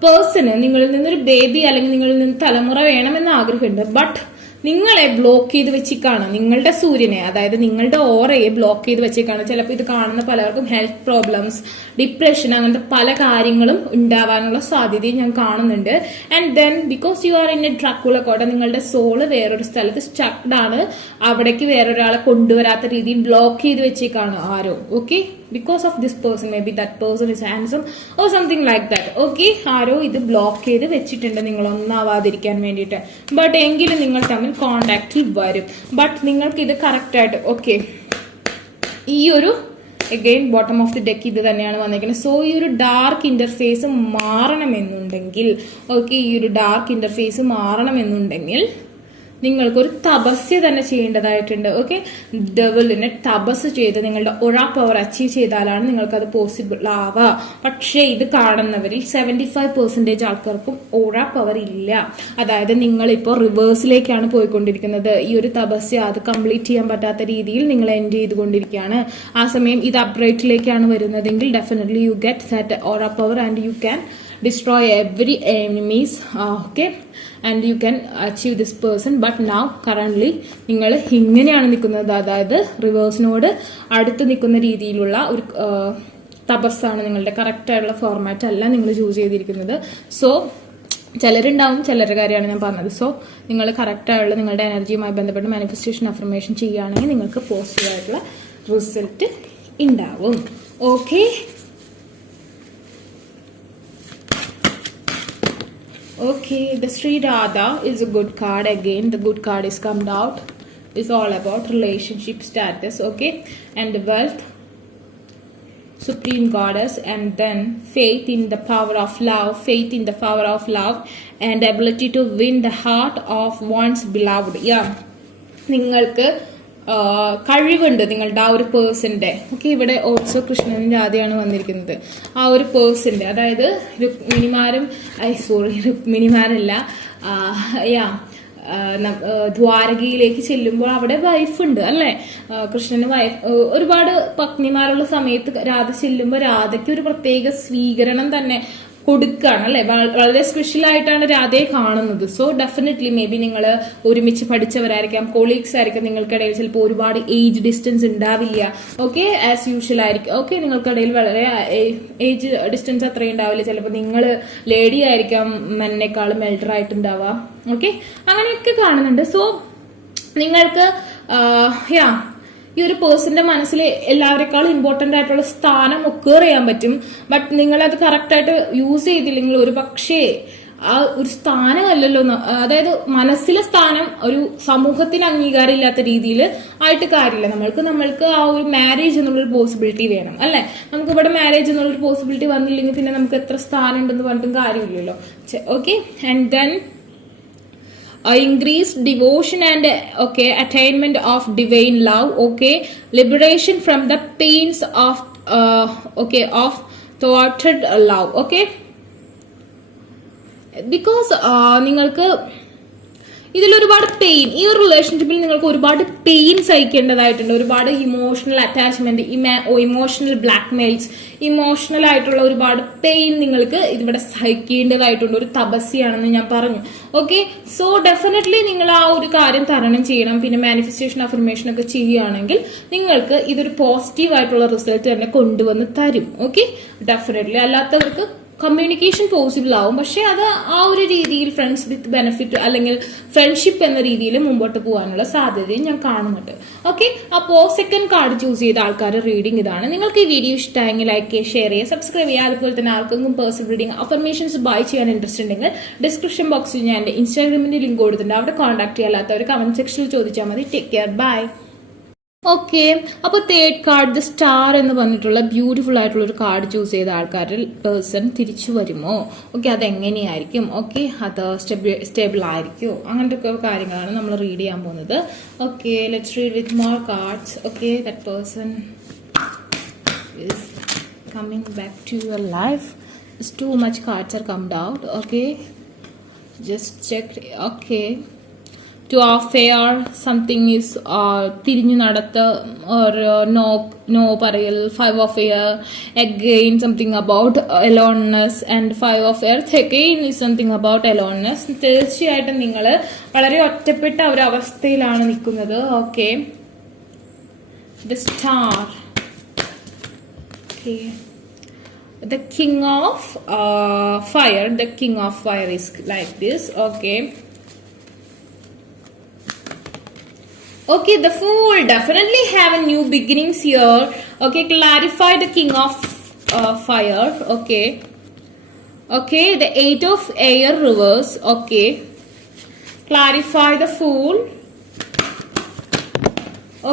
പേഴ്സണ് നിങ്ങളിൽ നിന്നൊരു ബേബി അല്ലെങ്കിൽ നിങ്ങളിൽ നിന്ന് തലമുറ വേണമെന്ന് ആഗ്രഹമുണ്ട്. ബട്ട് നിങ്ങളെ ബ്ലോക്ക് ചെയ്ത് വെച്ചിക്കാണ്, നിങ്ങളുടെ സൂര്യനെ, അതായത് നിങ്ങളുടെ ഓറയെ ബ്ലോക്ക് ചെയ്ത് വെച്ചേക്കാണ്. ചിലപ്പോൾ ഇത് കാണുന്ന പലർക്കും ഹെൽത്ത് പ്രോബ്ലംസ്, ഡിപ്രഷൻ, അങ്ങനത്തെ പല കാര്യങ്ങളും ഉണ്ടാവാനുള്ള സാധ്യതയും ഞാൻ കാണുന്നുണ്ട്. And then because you are in A Dracula കോട്ട, നിങ്ങളുടെ സോള് വേറൊരു സ്ഥലത്ത് സ്റ്റക്ഡ് ആണ്, അവിടേക്ക് വേറൊരാളെ കൊണ്ടുവരാത്ത രീതിയിൽ ബ്ലോക്ക് ചെയ്ത് വെച്ചേക്കാണ് ആരോ. Okay, because of this person, maybe that person is handsome or something like that. Okay, ആരോ ഇത് ബ്ലോക്ക് ചെയ്ത് വെച്ചിട്ടുണ്ട് നിങ്ങൾ ഒന്നാവാതിരിക്കാൻ വേണ്ടിയിട്ട്. ബട്ട് എങ്കിലും നിങ്ങൾ തമ്മിൽ കോണ്ടാക്റ്റിൽ വരും. ബട്ട് നിങ്ങൾക്ക് ഇത് കറക്റ്റ് ആയിട്ട് ഓക്കെ, ഈ ഒരു again bottom of the deck ഇത് തന്നെയാണ് വന്നിരിക്കുന്നത്. സോ ഈ ഒരു ഡാർക്ക് ഇന്റർഫേസ് മാറണമെന്നുണ്ടെങ്കിൽ, ഓക്കെ, ഈ ഒരു ഡാർക്ക് ഇന്റർഫേസ് മാറണമെന്നുണ്ടെങ്കിൽ നിങ്ങൾക്കൊരു തപസ്യ തന്നെ ചെയ്യേണ്ടതായിട്ടുണ്ട്. ഓക്കെ, ഡെവിളിനെ തപസ് ചെയ്ത് നിങ്ങളുടെ ഒറാ പവർ അച്ചീവ് ചെയ്താലാണ് നിങ്ങൾക്കത് പോസിബിൾ ആവുക. പക്ഷേ ഇത് കാണുന്നവരിൽ 75% ആൾക്കാർക്കും ഒറാ പവർ ഇല്ല. അതായത് നിങ്ങളിപ്പോൾ റിവേഴ്സിലേക്കാണ് പോയിക്കൊണ്ടിരിക്കുന്നത്. ഈ ഒരു തപസ്യ അത് കംപ്ലീറ്റ് ചെയ്യാൻ പറ്റാത്ത രീതിയിൽ നിങ്ങൾ എൻഡ് ചെയ്തുകൊണ്ടിരിക്കുകയാണ്. ആ സമയം ഇത് അപ്രൈറ്റിലേക്കാണ് വരുന്നതെങ്കിൽ definitely you get that aura power and you can destroy every enemies, okay, and you can achieve this person. But now currently നിങ്ങൾ ഇങ്ങനെയാണ് നിൽക്കുന്നത്, അതായത് റിവേഴ്സിനോട് അടുത്ത് നിൽക്കുന്ന രീതിയിലുള്ള ഒരു തപസ്സാണ് നിങ്ങളുടെ കറക്റ്റ് ആയിട്ടുള്ള ഫോർമാറ്റ് അല്ല നിങ്ങൾ ചൂസ് ചെയ്തിരിക്കുന്നത്. സോ ചിലരുണ്ടാവും, ചിലരുടെ കാര്യമാണ് ഞാൻ പറഞ്ഞത്. സോ നിങ്ങൾ കറക്റ്റായുള്ള നിങ്ങളുടെ എനർജിയുമായി ബന്ധപ്പെട്ട് മാനിഫെസ്റ്റേഷൻ അഫർമേഷൻ ചെയ്യുകയാണെങ്കിൽ നിങ്ങൾക്ക് പോസിറ്റീവായിട്ടുള്ള റിസൾട്ട് ഉണ്ടാവും. Okay, okay, the Sri Radha is a good card. Again the good card is come out, is all about relationship status, okay, and wealth, supreme goddess, and then faith in the power of love, faith in the power of love and ability to win the heart of one's beloved. Yeah, നിങ്ങൾക്ക് കഴിവുണ്ട് നിങ്ങളുടെ ആ ഒരു പേഴ്സന്റെ. Okay, ഇവിടെ also കൃഷ്ണനും രാധയാണ് വന്നിരിക്കുന്നത്. ആ ഒരു പേഴ്സന്റെ, അതായത് രുക്മിണിമാരല്ല, ദ്വാരകയിലേക്ക് ചെല്ലുമ്പോൾ അവിടെ വൈഫുണ്ട് അല്ലെ, കൃഷ്ണന് വൈഫ്, ഒരുപാട് പത്നിമാരുള്ള സമയത്ത് രാധ ചെല്ലുമ്പോൾ രാധയ്ക്ക് ഒരു പ്രത്യേക സ്വീകരണം തന്നെ കൊടുക്കുകയാണ് അല്ലെ, വളരെ സ്പെഷ്യൽ ആയിട്ടാണ് രാധയെ കാണുന്നത്. സോ ഡെഫിനറ്റ്ലി മേ ബി നിങ്ങൾ ഒരുമിച്ച് പഠിച്ചവരായിരിക്കാം, കൊളീഗ്സ് ആയിരിക്കാം, നിങ്ങൾക്കിടയിൽ ചിലപ്പോൾ ഒരുപാട് ഏജ് ഡിസ്റ്റൻസ് ഉണ്ടാവില്ല. ഓക്കെ, ആസ് യൂഷ്വൽ ആയിരിക്കും. ഓക്കെ, നിങ്ങൾക്കിടയിൽ വളരെ ഏജ് ഡിസ്റ്റൻസ് അത്രയും ഉണ്ടാവില്ല. ചിലപ്പോൾ നിങ്ങൾ ലേഡി ആയിരിക്കാം മെന്നേക്കാളും എൽഡർ ആയിട്ടുണ്ടാവുക. ഓക്കെ, അങ്ങനെയൊക്കെ കാണുന്നുണ്ട്. സോ നിങ്ങൾക്ക് ഈ ഒരു പേഴ്സന്റെ മനസ്സിൽ എല്ലാവരെക്കാളും ഇമ്പോർട്ടന്റ് ആയിട്ടുള്ള സ്ഥാനം ഒക്കേർ ചെയ്യാൻ പറ്റും. ബട്ട് നിങ്ങളത് കറക്റ്റായിട്ട് യൂസ് ചെയ്തില്ലെങ്കിൽ ഒരു പക്ഷേ ആ ഒരു സ്ഥാനമല്ലല്ലോ, അതായത് മനസ്സിലെ സ്ഥാനം ഒരു സമൂഹത്തിന് അംഗീകാരം ഇല്ലാത്ത രീതിയിൽ ആയിട്ട് കാര്യമില്ല. നമ്മൾക്ക് ആ ഒരു മാരേജ് എന്നുള്ളൊരു പോസിബിലിറ്റി വേണം അല്ലെ. നമുക്ക് ഇവിടെ മാരേജ് എന്നുള്ളൊരു പോസിബിലിറ്റി വന്നില്ലെങ്കിൽ പിന്നെ നമുക്ക് എത്ര സ്ഥാനം ഉണ്ടെന്ന് പറഞ്ഞിട്ടും കാര്യമില്ലല്ലോ. Okay, and then increased devotion and okay, attainment of divine love, okay, liberation from the pains of okay, of thwarted love, okay, because നിങ്ങൾക്ക് ഇതിൽ ഒരുപാട് പെയിൻ, ഈ ഒരു റിലേഷൻഷിപ്പിൽ നിങ്ങൾക്ക് ഒരുപാട് പെയിൻ സഹിക്കേണ്ടതായിട്ടുണ്ട്. ഒരുപാട് ഇമോഷണൽ അറ്റാച്ച്മെന്റ്, ഇമോഷണൽ ബ്ലാക്ക്മെയിൽസ്, ഇമോഷണൽ ആയിട്ടുള്ള ഒരുപാട് പെയിൻ നിങ്ങൾക്ക് ഇതിവിടെ സഹിക്കേണ്ടതായിട്ടുണ്ട്. ഒരു തപസ്യാണെന്ന് ഞാൻ പറഞ്ഞു. ഓക്കെ, സോ ഡെഫിനറ്റ്ലി നിങ്ങൾ ആ ഒരു കാര്യം തരണം ചെയ്യണം. പിന്നെ മാനിഫെസ്റ്റേഷൻ അഫർമേഷൻ ഒക്കെ ചെയ്യുകയാണെങ്കിൽ നിങ്ങൾക്ക് ഇതൊരു പോസിറ്റീവ് ആയിട്ടുള്ള റിസൾട്ട് തന്നെ കൊണ്ടുവന്ന് തരും. Okay, definitely. അല്ലാത്തവർക്ക് കമ്മ്യൂണിക്കേഷൻ പോസിബിൾ ആവും, പക്ഷെ അത് ആ ഒരു രീതിയിൽ ഫ്രണ്ട്സ് വിത്ത് ബെനിഫിറ്റ് അല്ലെങ്കിൽ ഫ്രണ്ട്ഷിപ്പ് എന്ന രീതിയിൽ മുമ്പോട്ട് പോകാനുള്ള സാധ്യതയും ഞാൻ കാണുന്നുണ്ട്. ഓക്കെ, അപ്പോൾ സെക്കൻഡ് കാർഡ് ചൂസ് ചെയ്ത ആൾക്കാരുടെ റീഡിംഗ് ഇതാണ്. നിങ്ങൾക്ക് ഈ വീഡിയോ ഇഷ്ടമായെങ്കിൽ ലൈക്ക് ചെയ്യുക, ഷെയർ ചെയ്യുക, സബ്സ്ക്രൈബ് ചെയ്യുക. അതുപോലെ തന്നെ ആർക്കെങ്കിലും പേഴ്സണൽ റീഡിംഗ് അഫർമേഷൻസ് ബൈ ചെയ്യാൻ ഇൻട്രസ്റ്റ് ഉണ്ടെങ്കിൽ ഡിസ്ക്രിപ്ഷൻ ബോക്സിൽ ഞാൻ എൻ്റെ ഇൻസ്റ്റാഗ്രാമിന്റെ ലിങ്ക് കൊടുത്തിട്ടുണ്ട്, അവിടെ കോൺടാക്ട് ചെയ്യാത്തവർ കമന്റ് സെക്ഷനിൽ ചോദിച്ചാൽ മതി. Take care, bye. ഓക്കെ, അപ്പോൾ തേർഡ് കാർഡ് ദ സ്റ്റാർ എന്ന് പറഞ്ഞിട്ടുള്ള ബ്യൂട്ടിഫുൾ ആയിട്ടുള്ള ഒരു കാർഡ് ചൂസ് ചെയ്ത ആൾക്കാരിൽ പേഴ്സൺ തിരിച്ചു വരുമോ? ഓക്കെ, അതെങ്ങനെയായിരിക്കും? ഓക്കെ, അത് സ്റ്റേബിൾ ആയിരിക്കുമോ? അങ്ങനത്തെ ഒക്കെ കാര്യങ്ങളാണ് നമ്മൾ റീഡ് ചെയ്യാൻ പോകുന്നത്. Okay, let's read with more cards. Okay, that person is coming back to your life. It's too much cards are come out. Okay, just check. Okay, to affair, something is തിരിഞ്ഞു നടത്ത, or no പറയൽ. 5 of air, again something about aloneness, and 5 of earth again is something about aloneness. തീർച്ചയായിട്ടും നിങ്ങൾ വളരെ ഒറ്റപ്പെട്ട ഒരു അവസ്ഥയിലാണ് നിൽക്കുന്നത്. Okay, the star. Okay, the king of fire. The king of fire is like this. Okay. Okay, the fool definitely have a new beginnings here. Okay, clarify the king of fire. Okay, okay, the 8 of air reverse. Okay, clarify the fool.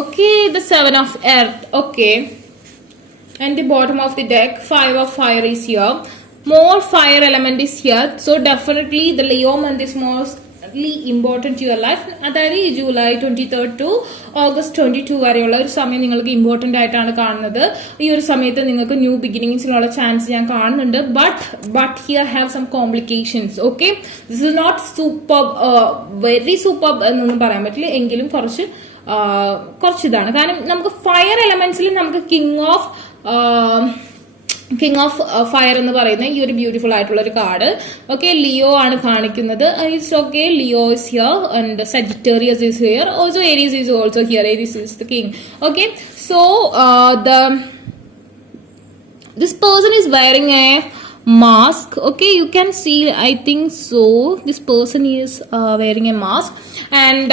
Okay, the 7 of earth. Okay, and the bottom of the deck, 5 of fire is here. More fire element is here, so definitely the Leo month is most important to your life. അതായത് ഈ July 23rd to August 22 വരെയുള്ള ഒരു സമയം നിങ്ങൾക്ക് important ആയിട്ടാണ് കാണുന്നത്. ഈ ഒരു സമയത്ത് നിങ്ങൾക്ക് ന്യൂ ബിഗിനിങ്സിനുള്ള ചാൻസ് ഞാൻ കാണുന്നുണ്ട്. But here have some complications. Okay, this is not super, very super എന്നൊന്നും പറയാൻ പറ്റില്ല, എങ്കിലും കുറച്ച് ഇതാണ്. കാരണം നമുക്ക് ഫയർ എലമെന്റ്സിൽ നമുക്ക് കിങ് ഓഫ് ഫയർ എന്ന് പറയുന്ന ഈ ഒരു ബ്യൂട്ടിഫുൾ ആയിട്ടുള്ള ഒരു കാർഡ്. ഓക്കെ, ലിയോ ആണ് കാണിക്കുന്നത്. It's okay, Leo is here and Sagittarius is here, also Aries is also here. Aries is the king. Okay, so this person is wearing a mask. Okay, you can see, I think so, this person is wearing a mask, and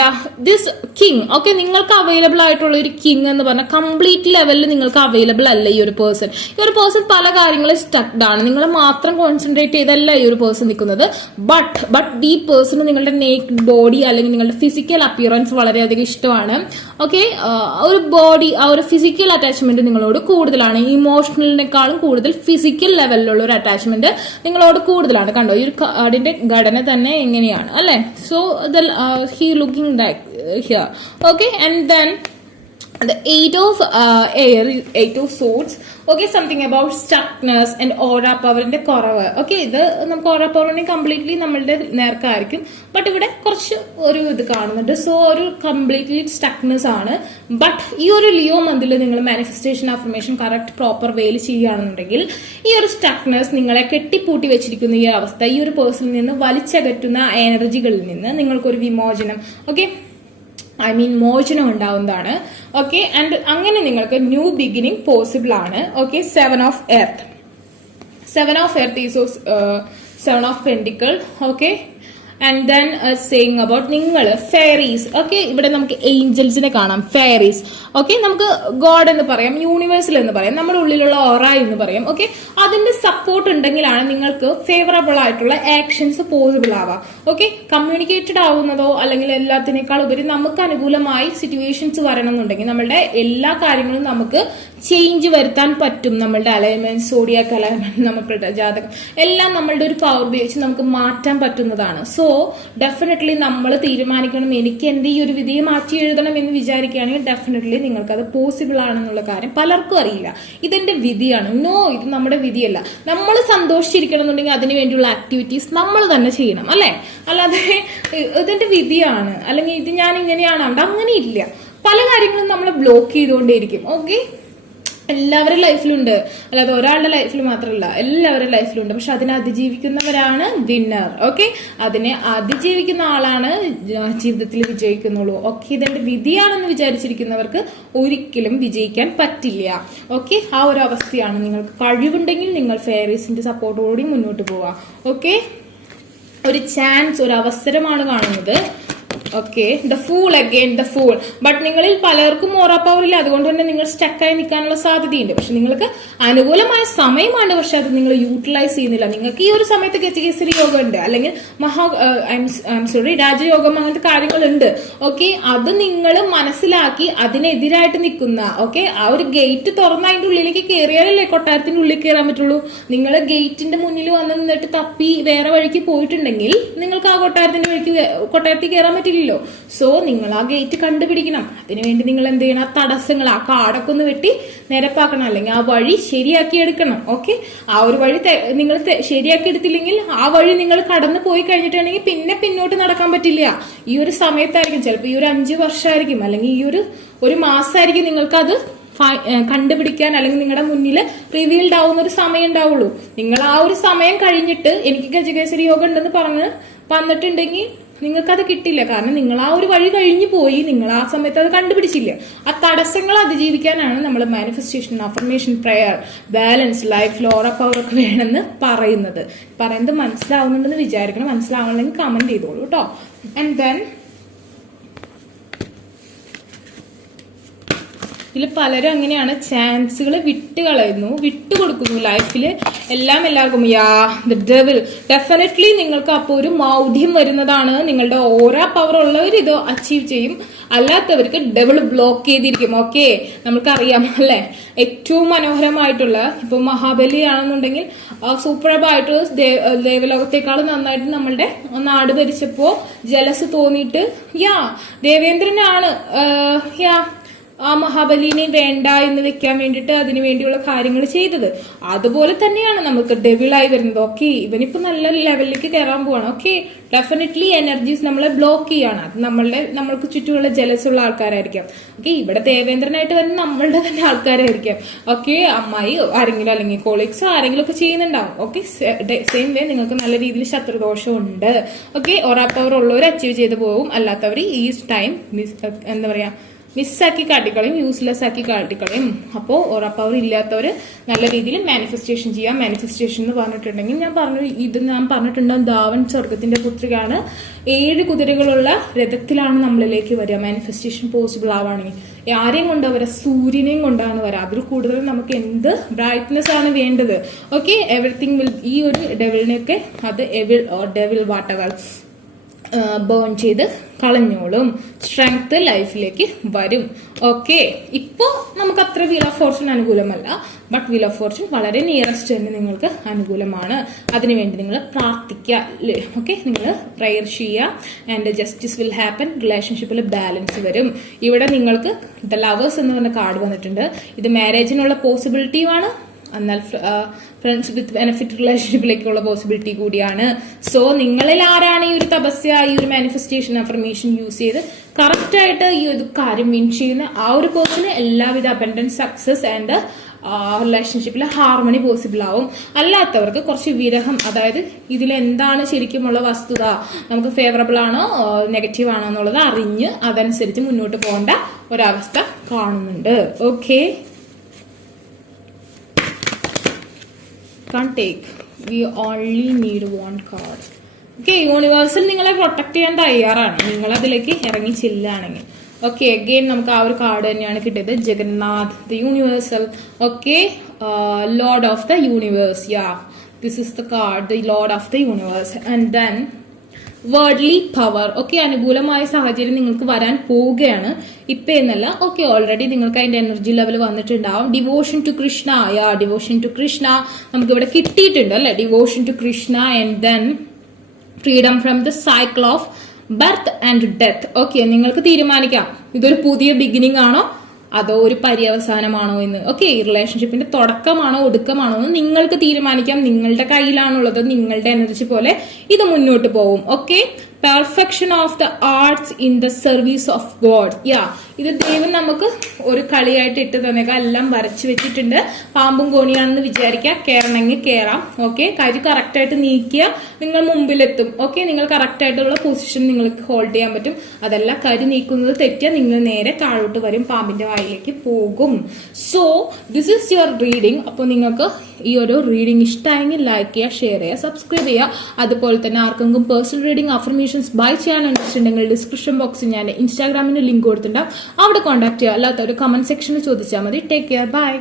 this king. Okay, നിങ്ങൾക്ക് available ആയിട്ടുള്ള ഒരു king എന്ന് പറഞ്ഞാൽ complete ലെവലിൽ നിങ്ങൾക്ക് available അല്ല ഈ ഒരു പേഴ്സൺ. ഈ ഒരു പേഴ്സൺ പല കാര്യങ്ങളും സ്റ്റക്ഡ് ആണ്. നിങ്ങളെ മാത്രം കോൺസെൻട്രേറ്റ് ചെയ്തല്ല ഈ ഒരു പേഴ്സൺ നിൽക്കുന്നത്. ബട്ട് ഈ പേഴ്സണ് നിങ്ങളുടെ നേക്ഡ് ബോഡി അല്ലെങ്കിൽ നിങ്ങളുടെ ഫിസിക്കൽ അപ്പിയറൻസ് വളരെയധികം ഇഷ്ടമാണ്. ഓക്കെ, ഒരു ബോഡി, ആ ഒരു ഫിസിക്കൽ അറ്റാച്ച്മെന്റ് നിങ്ങളോട് കൂടുതലാണ്. ഇമോഷണലിനേക്കാളും കൂടുതൽ ഫിസിക്കൽ ലെവലിലുള്ള ഒരു അറ്റാച്ച്മെന്റ് നിങ്ങളോട് കൂടുതലാണ്. കണ്ടോ, ഈ ഒരു കാർഡിന്റെ ഘടന തന്നെ എങ്ങനെയാണ് അല്ലെ? So he looking like here. Okay, and then the 8 of air, 8 of swords. Okay, something about stuckness and aura power ന്റെ കുറവ്. ഓക്കെ, ഇത് നമുക്ക് aura power കംപ്ലീറ്റ്ലി നമ്മളുടെ നേർക്കായിരിക്കും. ബട്ട് ഇവിടെ കുറച്ച് ഒരു ഇത് കാണുന്നുണ്ട്. സോ ഒരു കംപ്ലീറ്റ്ലി സ്റ്റക്നെസ് ആണ്. ബട്ട് ഈ ഒരു ലിയോ മന്തിൽ നിങ്ങൾ മാനിഫെസ്റ്റേഷൻ അഫർമേഷൻ കറക്റ്റ് പ്രോപ്പർ വേയിൽ ചെയ്യുകയാണെന്നുണ്ടെങ്കിൽ ഈ ഒരു സ്റ്റക്നെസ് നിങ്ങളെ കെട്ടിപ്പൂട്ടി വെച്ചിരിക്കുന്ന ഈ അവസ്ഥ, ഈ ഒരു പേഴ്സണിൽ നിന്ന് വലിച്ചകറ്റുന്ന എനർജികളിൽ നിന്ന് നിങ്ങൾക്കൊരു വിമോചനം, ഓക്കെ, മോചനം ഉണ്ടാവുന്നതാണ്. ഓക്കെ, ആൻഡ് അങ്ങനെ നിങ്ങൾക്ക് ന്യൂ ബിഗിനിങ് പോസിബിൾ ആണ്. Okay, 7 of earth. 7 of earth is 7 of pentacle. Okay, and then saying about നിങ്ങൾ ഫെയറീസ്. ഓക്കെ, ഇവിടെ നമുക്ക് ഏഞ്ചൽസിനെ കാണാം, ഫെയറീസ്. ഓക്കെ, നമുക്ക് ഗോഡ് എന്ന് പറയാം, യൂണിവേഴ്സൽ എന്ന് പറയാം, നമ്മുടെ ഉള്ളിലുള്ള ഓറ എന്ന് പറയാം. ഓക്കെ, അതിന്റെ സപ്പോർട്ട് ഉണ്ടെങ്കിലാണ് നിങ്ങൾക്ക് ഫേവറബിൾ ആയിട്ടുള്ള ആക്ഷൻസ് പോസിബിൾ ആവാം. ഓക്കെ, കമ്മ്യൂണിക്കേറ്റഡ് ആവുന്നതോ അല്ലെങ്കിൽ എല്ലാത്തിനേക്കാൾ ഉപരി നമുക്ക് അനുകൂലമായി സിറ്റുവേഷൻസ് വരണം എന്നുണ്ടെങ്കിൽ നമ്മളുടെ എല്ലാ കാര്യങ്ങളും നമുക്ക് ചേഞ്ച് വരുത്താൻ പറ്റും. നമ്മളുടെ അലൈൻമെന്റ്, സോഡിയാക് അലൈൻമെന്റ്, നമ്മളുടെ ജാതകം എല്ലാം നമ്മളുടെ ഒരു പവർ ഉപയോഗിച്ച് നമുക്ക് മാറ്റാൻ പറ്റുന്നതാണ്. സോ ഡെഫിനറ്റ്ലി നമ്മൾ തീരുമാനിക്കണം, എനിക്ക് എന്റെ ഈ ഒരു വിധിയെ മാറ്റി എഴുതണം എന്ന് വിചാരിക്കുകയാണെങ്കിൽ ഡെഫിനറ്റ്ലി നിങ്ങൾക്ക് അത് പോസിബിൾ ആണെന്നുള്ള കാര്യം പലർക്കും അറിയില്ല. ഇതെന്റെ വിധിയാണ്. നോ, ഇത് നമ്മുടെ വിധിയല്ല. നമ്മൾ സന്തോഷിച്ചിരിക്കണം എന്നുണ്ടെങ്കിൽ അതിനു വേണ്ടിയുള്ള ആക്ടിവിറ്റീസ് നമ്മൾ തന്നെ ചെയ്യണം, അല്ലെ? അല്ലാതെ ഇതെന്റെ വിധിയാണ് അല്ലെങ്കിൽ ഇത് ഞാൻ ഇങ്ങനെയാണ്, അങ്ങനെ ഇല്ല. പല കാര്യങ്ങളും നമ്മളെ ബ്ലോക്ക് ചെയ്തുകൊണ്ടേയിരിക്കും. ഓക്കെ, എല്ലാവരുടെ ലൈഫിലുണ്ട്, അല്ലാതെ ഒരാളുടെ ലൈഫിൽ മാത്രമല്ല, എല്ലാവരുടെ ലൈഫിലുണ്ട്. പക്ഷെ അതിനെ അതിജീവിക്കുന്നവരാണ് വിന്നർ. ഓക്കെ, അതിനെ അതിജീവിക്കുന്ന ആളാണ് ജീവിതത്തിൽ വിജയിക്കുന്നുള്ളൂ. ഓക്കെ, ഇതെന്റെ വിധിയാണെന്ന് വിചാരിച്ചിരിക്കുന്നവർക്ക് ഒരിക്കലും വിജയിക്കാൻ പറ്റില്ല. ഓക്കെ, ആ ഒരു അവസ്ഥയാണ്. നിങ്ങൾക്ക് കഴിവുണ്ടെങ്കിൽ നിങ്ങൾ ഫെയറീസിന്റെ സപ്പോർട്ടോടുകൂടി മുന്നോട്ട് പോവാം. ഓക്കെ, ഒരു ചാൻസ്, ഒരു അവസരമാണ് കാണുന്നത്. Okay, the fool, again the fool. But നിങ്ങളിൽ പലർക്കും ഓറ പവർ ഇല്ല, അതുകൊണ്ട് തന്നെ നിങ്ങൾ സ്റ്റക്കായി നിൽക്കാനുള്ള സാധ്യതയുണ്ട്. പക്ഷെ നിങ്ങൾക്ക് അനുകൂലമായ സമയമാണ്, പക്ഷെ അത് നിങ്ങൾ യൂട്ടിലൈസ് ചെയ്യുന്നില്ല. നിങ്ങൾക്ക് ഈ ഒരു സമയത്ത് ഗജകേസരി യോഗം ഉണ്ട്, അല്ലെങ്കിൽ രാജയോഗം, അങ്ങനത്തെ കാര്യങ്ങളുണ്ട്. ഓക്കെ, അത് നിങ്ങൾ മനസ്സിലാക്കി അതിനെതിരായിട്ട് നിൽക്കുന്ന, ഓക്കെ, ആ ഒരു ഗേറ്റ് തുറന്ന് അതിന്റെ ഉള്ളിലേക്ക് കയറിയാലല്ലേ കൊട്ടാരത്തിന്റെ ഉള്ളിൽ കയറാൻ പറ്റുള്ളൂ. നിങ്ങൾ ഗേറ്റിന്റെ മുന്നിൽ വന്ന് നിന്നിട്ട് തപ്പി വേറെ വഴിക്ക് പോയിട്ടുണ്ടെങ്കിൽ നിങ്ങൾക്ക് ആ കൊട്ടാരത്തിൽ കയറാൻ പറ്റില്ല. പറ്റില്ലല്ലോ. സോ നിങ്ങൾ ആ ഗേറ്റ് കണ്ടുപിടിക്കണം. അതിനുവേണ്ടി നിങ്ങൾ എന്ത് ചെയ്യണം? തടസ്സങ്ങൾ, ആ കാടൊക്കെ ഒന്ന് വെട്ടി നിരപ്പാക്കണം, അല്ലെങ്കിൽ ആ വഴി ശരിയാക്കി എടുക്കണം. ഓക്കെ, ആ ഒരു വഴി നിങ്ങൾ ശരിയാക്കി എടുത്തില്ലെങ്കിൽ ആ വഴി നിങ്ങൾ കടന്നു പോയി കഴിഞ്ഞിട്ടുണ്ടെങ്കിൽ പിന്നെ പിന്നോട്ട് നടക്കാൻ പറ്റില്ല. ഈ ഒരു സമയത്തായിരിക്കും, ചിലപ്പോൾ ഈ ഒരു 5 വർഷമായിരിക്കും, അല്ലെങ്കിൽ ഈ ഒരു മാസമായിരിക്കും നിങ്ങൾക്ക് അത് കണ്ടുപിടിക്കാൻ, അല്ലെങ്കിൽ നിങ്ങളുടെ മുന്നിൽ റിവീൽഡ് ആവുന്ന ഒരു സമയം ഉണ്ടാവുള്ളൂ. നിങ്ങൾ ആ ഒരു സമയം കഴിഞ്ഞിട്ട് എനിക്ക് ഗജകേസരി യോഗ ഉണ്ടെന്ന് പറഞ്ഞ് വന്നിട്ടുണ്ടെങ്കിൽ നിങ്ങൾക്കത് കിട്ടില്ല. കാരണം നിങ്ങൾ ആ ഒരു വഴി കഴിഞ്ഞു പോയി, നിങ്ങൾ ആ സമയത്ത് അത് കണ്ടുപിടിച്ചില്ല. ആ തടസ്സങ്ങൾ അതിജീവിക്കാനാണ് നമ്മൾ manifestation, affirmation, prayer, balance, life, ലോറ പവർ ഒക്കെ വേണമെന്ന് പറയുന്നത് മനസ്സിലാവുന്നുണ്ടെന്ന് വിചാരിക്കണം. മനസ്സിലാവണമെങ്കിൽ കമന്റ് ചെയ്തോളൂ കേട്ടോ. ആൻഡ് ദെൻ ഇതിൽ പലരും അങ്ങനെയാണ്, ചാൻസുകൾ വിട്ടുകൊടുക്കുന്നു ലൈഫിൽ. എല്ലാവർക്കും ദ ഡെവിൾ ഡെഫിനറ്റ്ലി നിങ്ങൾക്ക് അപ്പോൾ ഒരു മൗഢ്യം വരുന്നതാണ്. നിങ്ങളുടെ ഓരോ പവർ ഉള്ളവർ ഇത് അച്ചീവ് ചെയ്യും, അല്ലാത്തവർക്ക് ഡെവിൾ ബ്ലോക്ക് ചെയ്തിരിക്കും. ഓക്കെ, നമുക്കറിയാം അല്ലെ, ഏറ്റവും മനോഹരമായിട്ടുള്ള ഇപ്പൊ മഹാബലി ആണെന്നുണ്ടെങ്കിൽ സൂപ്പർബായിട്ട് ദേവലോകത്തെക്കാളും നന്നായിട്ട് നമ്മളുടെ നാട് ഭരിച്ചപ്പോ ജലസ് തോന്നിയിട്ട് ദേവേന്ദ്രനാണ് ആ മഹാബലിനെ വേണ്ട എന്ന് വെക്കാൻ വേണ്ടിയിട്ട് അതിനു വേണ്ടിയുള്ള കാര്യങ്ങൾ ചെയ്തത്. അതുപോലെ തന്നെയാണ് നമുക്ക് ഡെവിളായി വരുന്നത്. ഓക്കെ, ഇവനിപ്പോ നല്ല ലെവലിലേക്ക് കയറാൻ പോവാണ്. ഓക്കെ, ഡെഫിനറ്റ്ലി എനർജീസ് നമ്മളെ ബ്ലോക്ക് ചെയ്യാണ്. അത് നമ്മൾക്ക് ചുറ്റുമുള്ള ജലസുള്ള ആൾക്കാരായിരിക്കാം. ഓക്കെ, ഇവിടെ ദേവേന്ദ്രനായിട്ട് വരുന്ന നമ്മളുടെ തന്നെ ആൾക്കാരായിരിക്കാം. ഓക്കെ, അമ്മായി ആരെങ്കിലും അല്ലെങ്കിൽ കോളീഗ്സ് ആരെങ്കിലും ഒക്കെ ചെയ്യുന്നുണ്ടാവും. ഓക്കെ, സെയിം വേ നിങ്ങൾക്ക് നല്ല രീതിയിൽ ശത്രുദോഷം ഉണ്ട്. ഓക്കെ, ഓറാ പവർ ഉള്ളവർ അച്ചീവ് ചെയ്ത് പോകും, അല്ലാത്തവർ ഈ ടൈം എന്താ പറയാ മിസ്സാക്കി കാട്ടിക്കളയും, യൂസ്ലെസ് ആക്കി കാട്ടിക്കളയും. അപ്പോൾ ഓറ പവർ ഇല്ലാത്തവർ നല്ല രീതിയിൽ മാനിഫെസ്റ്റേഷൻ ചെയ്യാം. മാനിഫെസ്റ്റേഷൻ എന്ന് പറഞ്ഞിട്ടുണ്ടെങ്കിൽ ഞാൻ പറഞ്ഞിട്ടുണ്ട്, ധാവൻ സ്വർഗത്തിന്റെ പുത്രികയാണ്. 7 കുതിരകളുള്ള രഥത്തിലാണ് നമ്മളിലേക്ക് വരിക. മാനിഫെസ്റ്റേഷൻ പോസിബിൾ ആവുകയാണെങ്കിൽ ആരെയും കൊണ്ടുവരാ, സൂര്യനെയും കൊണ്ടാണ് വരാം. അതിൽ കൂടുതൽ നമുക്ക് എന്ത് ബ്രൈറ്റ്നെസ് ആണ് വേണ്ടത്. ഓക്കെ, എവറിത്തിങ് വിൽ, ഈ ഒരു ഡെവിളിനെയൊക്കെ അത് ഡെവിൾ വാട്ടകൾ ബേൺ ചെയ്ത് കളഞ്ഞോളും. സ്ട്രെങ്ത് ലൈഫിലേക്ക് വരും. ഓക്കെ, ഇപ്പോ നമുക്ക് അത്ര വീൽ ഓഫ് ഫോർച്യൂൺ അനുകൂലമല്ല, ബട്ട് വീൽ ഓഫ് ഫോർച്യൂൺ വളരെ നിയറസ്റ്റ് തന്നെ നിങ്ങൾക്ക് അനുകൂലമാണ്. അതിനുവേണ്ടി നിങ്ങൾ പ്രാർത്ഥിക്കുക. ഓക്കെ, നിങ്ങൾ പ്രയർ ചെയ്യുക ആൻഡ് ജസ്റ്റിസ് വിൽ ഹാപ്പൻ. റിലേഷൻഷിപ്പിൽ ബാലൻസ് വരും. ഇവിടെ നിങ്ങൾക്ക് ദ ലവേഴ്സ് എന്ന് പറഞ്ഞ കാർഡ് വന്നിട്ടുണ്ട്. ഇത് മാരേജിനുള്ള പോസിബിലിറ്റിയുമാണ്, എന്നാൽ ഫ്രണ്ട്സ് വിത്ത് ബെനിഫിറ്റ് റിലേഷൻഷിപ്പിലേക്കുള്ള പോസിബിലിറ്റി കൂടിയാണ്. സോ നിങ്ങളിൽ ആരാണ് ഈ ഒരു തപസ്യ, ഈ ഒരു മാനിഫെസ്റ്റേഷൻ, അഫർമേഷൻ യൂസ് ചെയ്ത് കറക്റ്റ് ആയിട്ട് ഈ ഒരു കാര്യം വിൻ ചെയ്യുന്ന ആ ഒരു പേഴ്സണ് എല്ലാവിധ അബൻഡൻസ്, സക്സസ് ആൻഡ് റിലേഷൻഷിപ്പിൽ ഹാർമണി പോസിബിൾ ആവും. അല്ലാത്തവർക്ക് കുറച്ച് വിരഹം, അതായത് ഇതിൽ എന്താണ് ശരിക്കുമുള്ള വസ്തുത, നമുക്ക് ഫേവറബിൾ ആണോ നെഗറ്റീവ് ആണോ എന്നുള്ളത് അറിഞ്ഞ് അതനുസരിച്ച് മുന്നോട്ട് പോകേണ്ട ഒരവസ്ഥ കാണുന്നുണ്ട്. Okay, can't take, we only need one card. Okay, universal നിങ്ങളെ പ്രൊട്ടക്ട് ചെയ്യാൻ തയ്യാറാണ്, നിങ്ങൾ അതിലേക്ക് ഇറങ്ങി ചെല്ലുകയാണെങ്കിൽ. ഓക്കെ, അഗെയിൻ നമുക്ക് ആ ഒരു കാർഡ് തന്നെയാണ് കിട്ടിയത്, Jagannath the universal. Okay, lord of the universe. This is the card, the lord of the universe. And then worldly power. Okay, അനുകൂലമായ സാഹചര്യം നിങ്ങൾക്ക് വരാൻ പോവുകയാണ്. ഇപ്പൊ എന്നല്ല, ഓക്കെ, ഓൾറെഡി നിങ്ങൾക്ക് അതിന്റെ എനർജി ലെവൽ വന്നിട്ടുണ്ടാവും. Devotion to Krishna. Devotion to Krishna നമുക്ക് ഇവിടെ കിട്ടിയിട്ടുണ്ട് അല്ലെ, devotion to Krishna. And then freedom from the cycle of birth and death. Okay, നിങ്ങൾക്ക് തീരുമാനിക്കാം ഇതൊരു പുതിയ ബിഗിനിങ് ആണോ അതോ ഒരു പര്യവസാനമാണോ എന്ന്. ഓക്കെ, ഈ റിലേഷൻഷിപ്പിന്റെ തുടക്കമാണോ ഒടുക്കമാണോ എന്ന് നിങ്ങൾക്ക് തീരുമാനിക്കാം. നിങ്ങളുടെ കയ്യിലാണുള്ളത്, നിങ്ങളുടെ എനർജി പോലെ ഇത് മുന്നോട്ട് പോകും. Okay, perfection of the arts in the service of God. ഇത് ദൈവം നമുക്ക് ഒരു കളിയായിട്ട് ഇട്ട് തന്നേക്കാം. എല്ലാം വരച്ചു വെച്ചിട്ടുണ്ട്. പാമ്പും കോണിയാണെന്ന് വിചാരിക്കുക, കയറണമെങ്കിൽ കയറാം. ഓക്കെ, കരി കറക്റ്റ് ആയിട്ട് നീക്കിയ നിങ്ങൾ മുമ്പിലെത്തും. ഓക്കെ, നിങ്ങൾ കറക്റ്റ് ആയിട്ടുള്ള പൊസിഷൻ നിങ്ങൾക്ക് ഹോൾഡ് ചെയ്യാൻ പറ്റും. അതല്ല, കരി നീക്കുന്നത് തെറ്റിയാൽ നിങ്ങൾ നേരെ താഴോട്ട് വരും, പാമ്പിന്റെ വായിലേക്ക് പോകും. So this is your reading. അപ്പോൾ നിങ്ങൾക്ക് ഈ ഒരു റീഡിംഗ് ഇഷ്ടമായെങ്കിൽ ലൈക്ക് ചെയ്യുക, ഷെയർ ചെയ്യുക, സബ്സ്ക്രൈബ് ചെയ്യുക. അതുപോലെ തന്നെ ആർക്കെങ്കിലും പേഴ്സണൽ റീഡിംഗ്, അഫർമേഷൻസ് ബൈ ചെയ്യാൻ ഉണ്ടെങ്കിൽ ഡിസ്ക്രിപ്ഷൻ ബോക്സിൽ ഞാൻ ഇൻസ്റ്റാഗ്രാമിന്റെ ലിങ്ക് കൊടുത്തിട്ടുണ്ടാവും, അവിടെ കോൺടാക്ട് ചെയ്യുക. അല്ലാത്ത ഒരു കമന്റ് സെക്ഷനിൽ ചോദിച്ചാൽ മതി. Take care, by.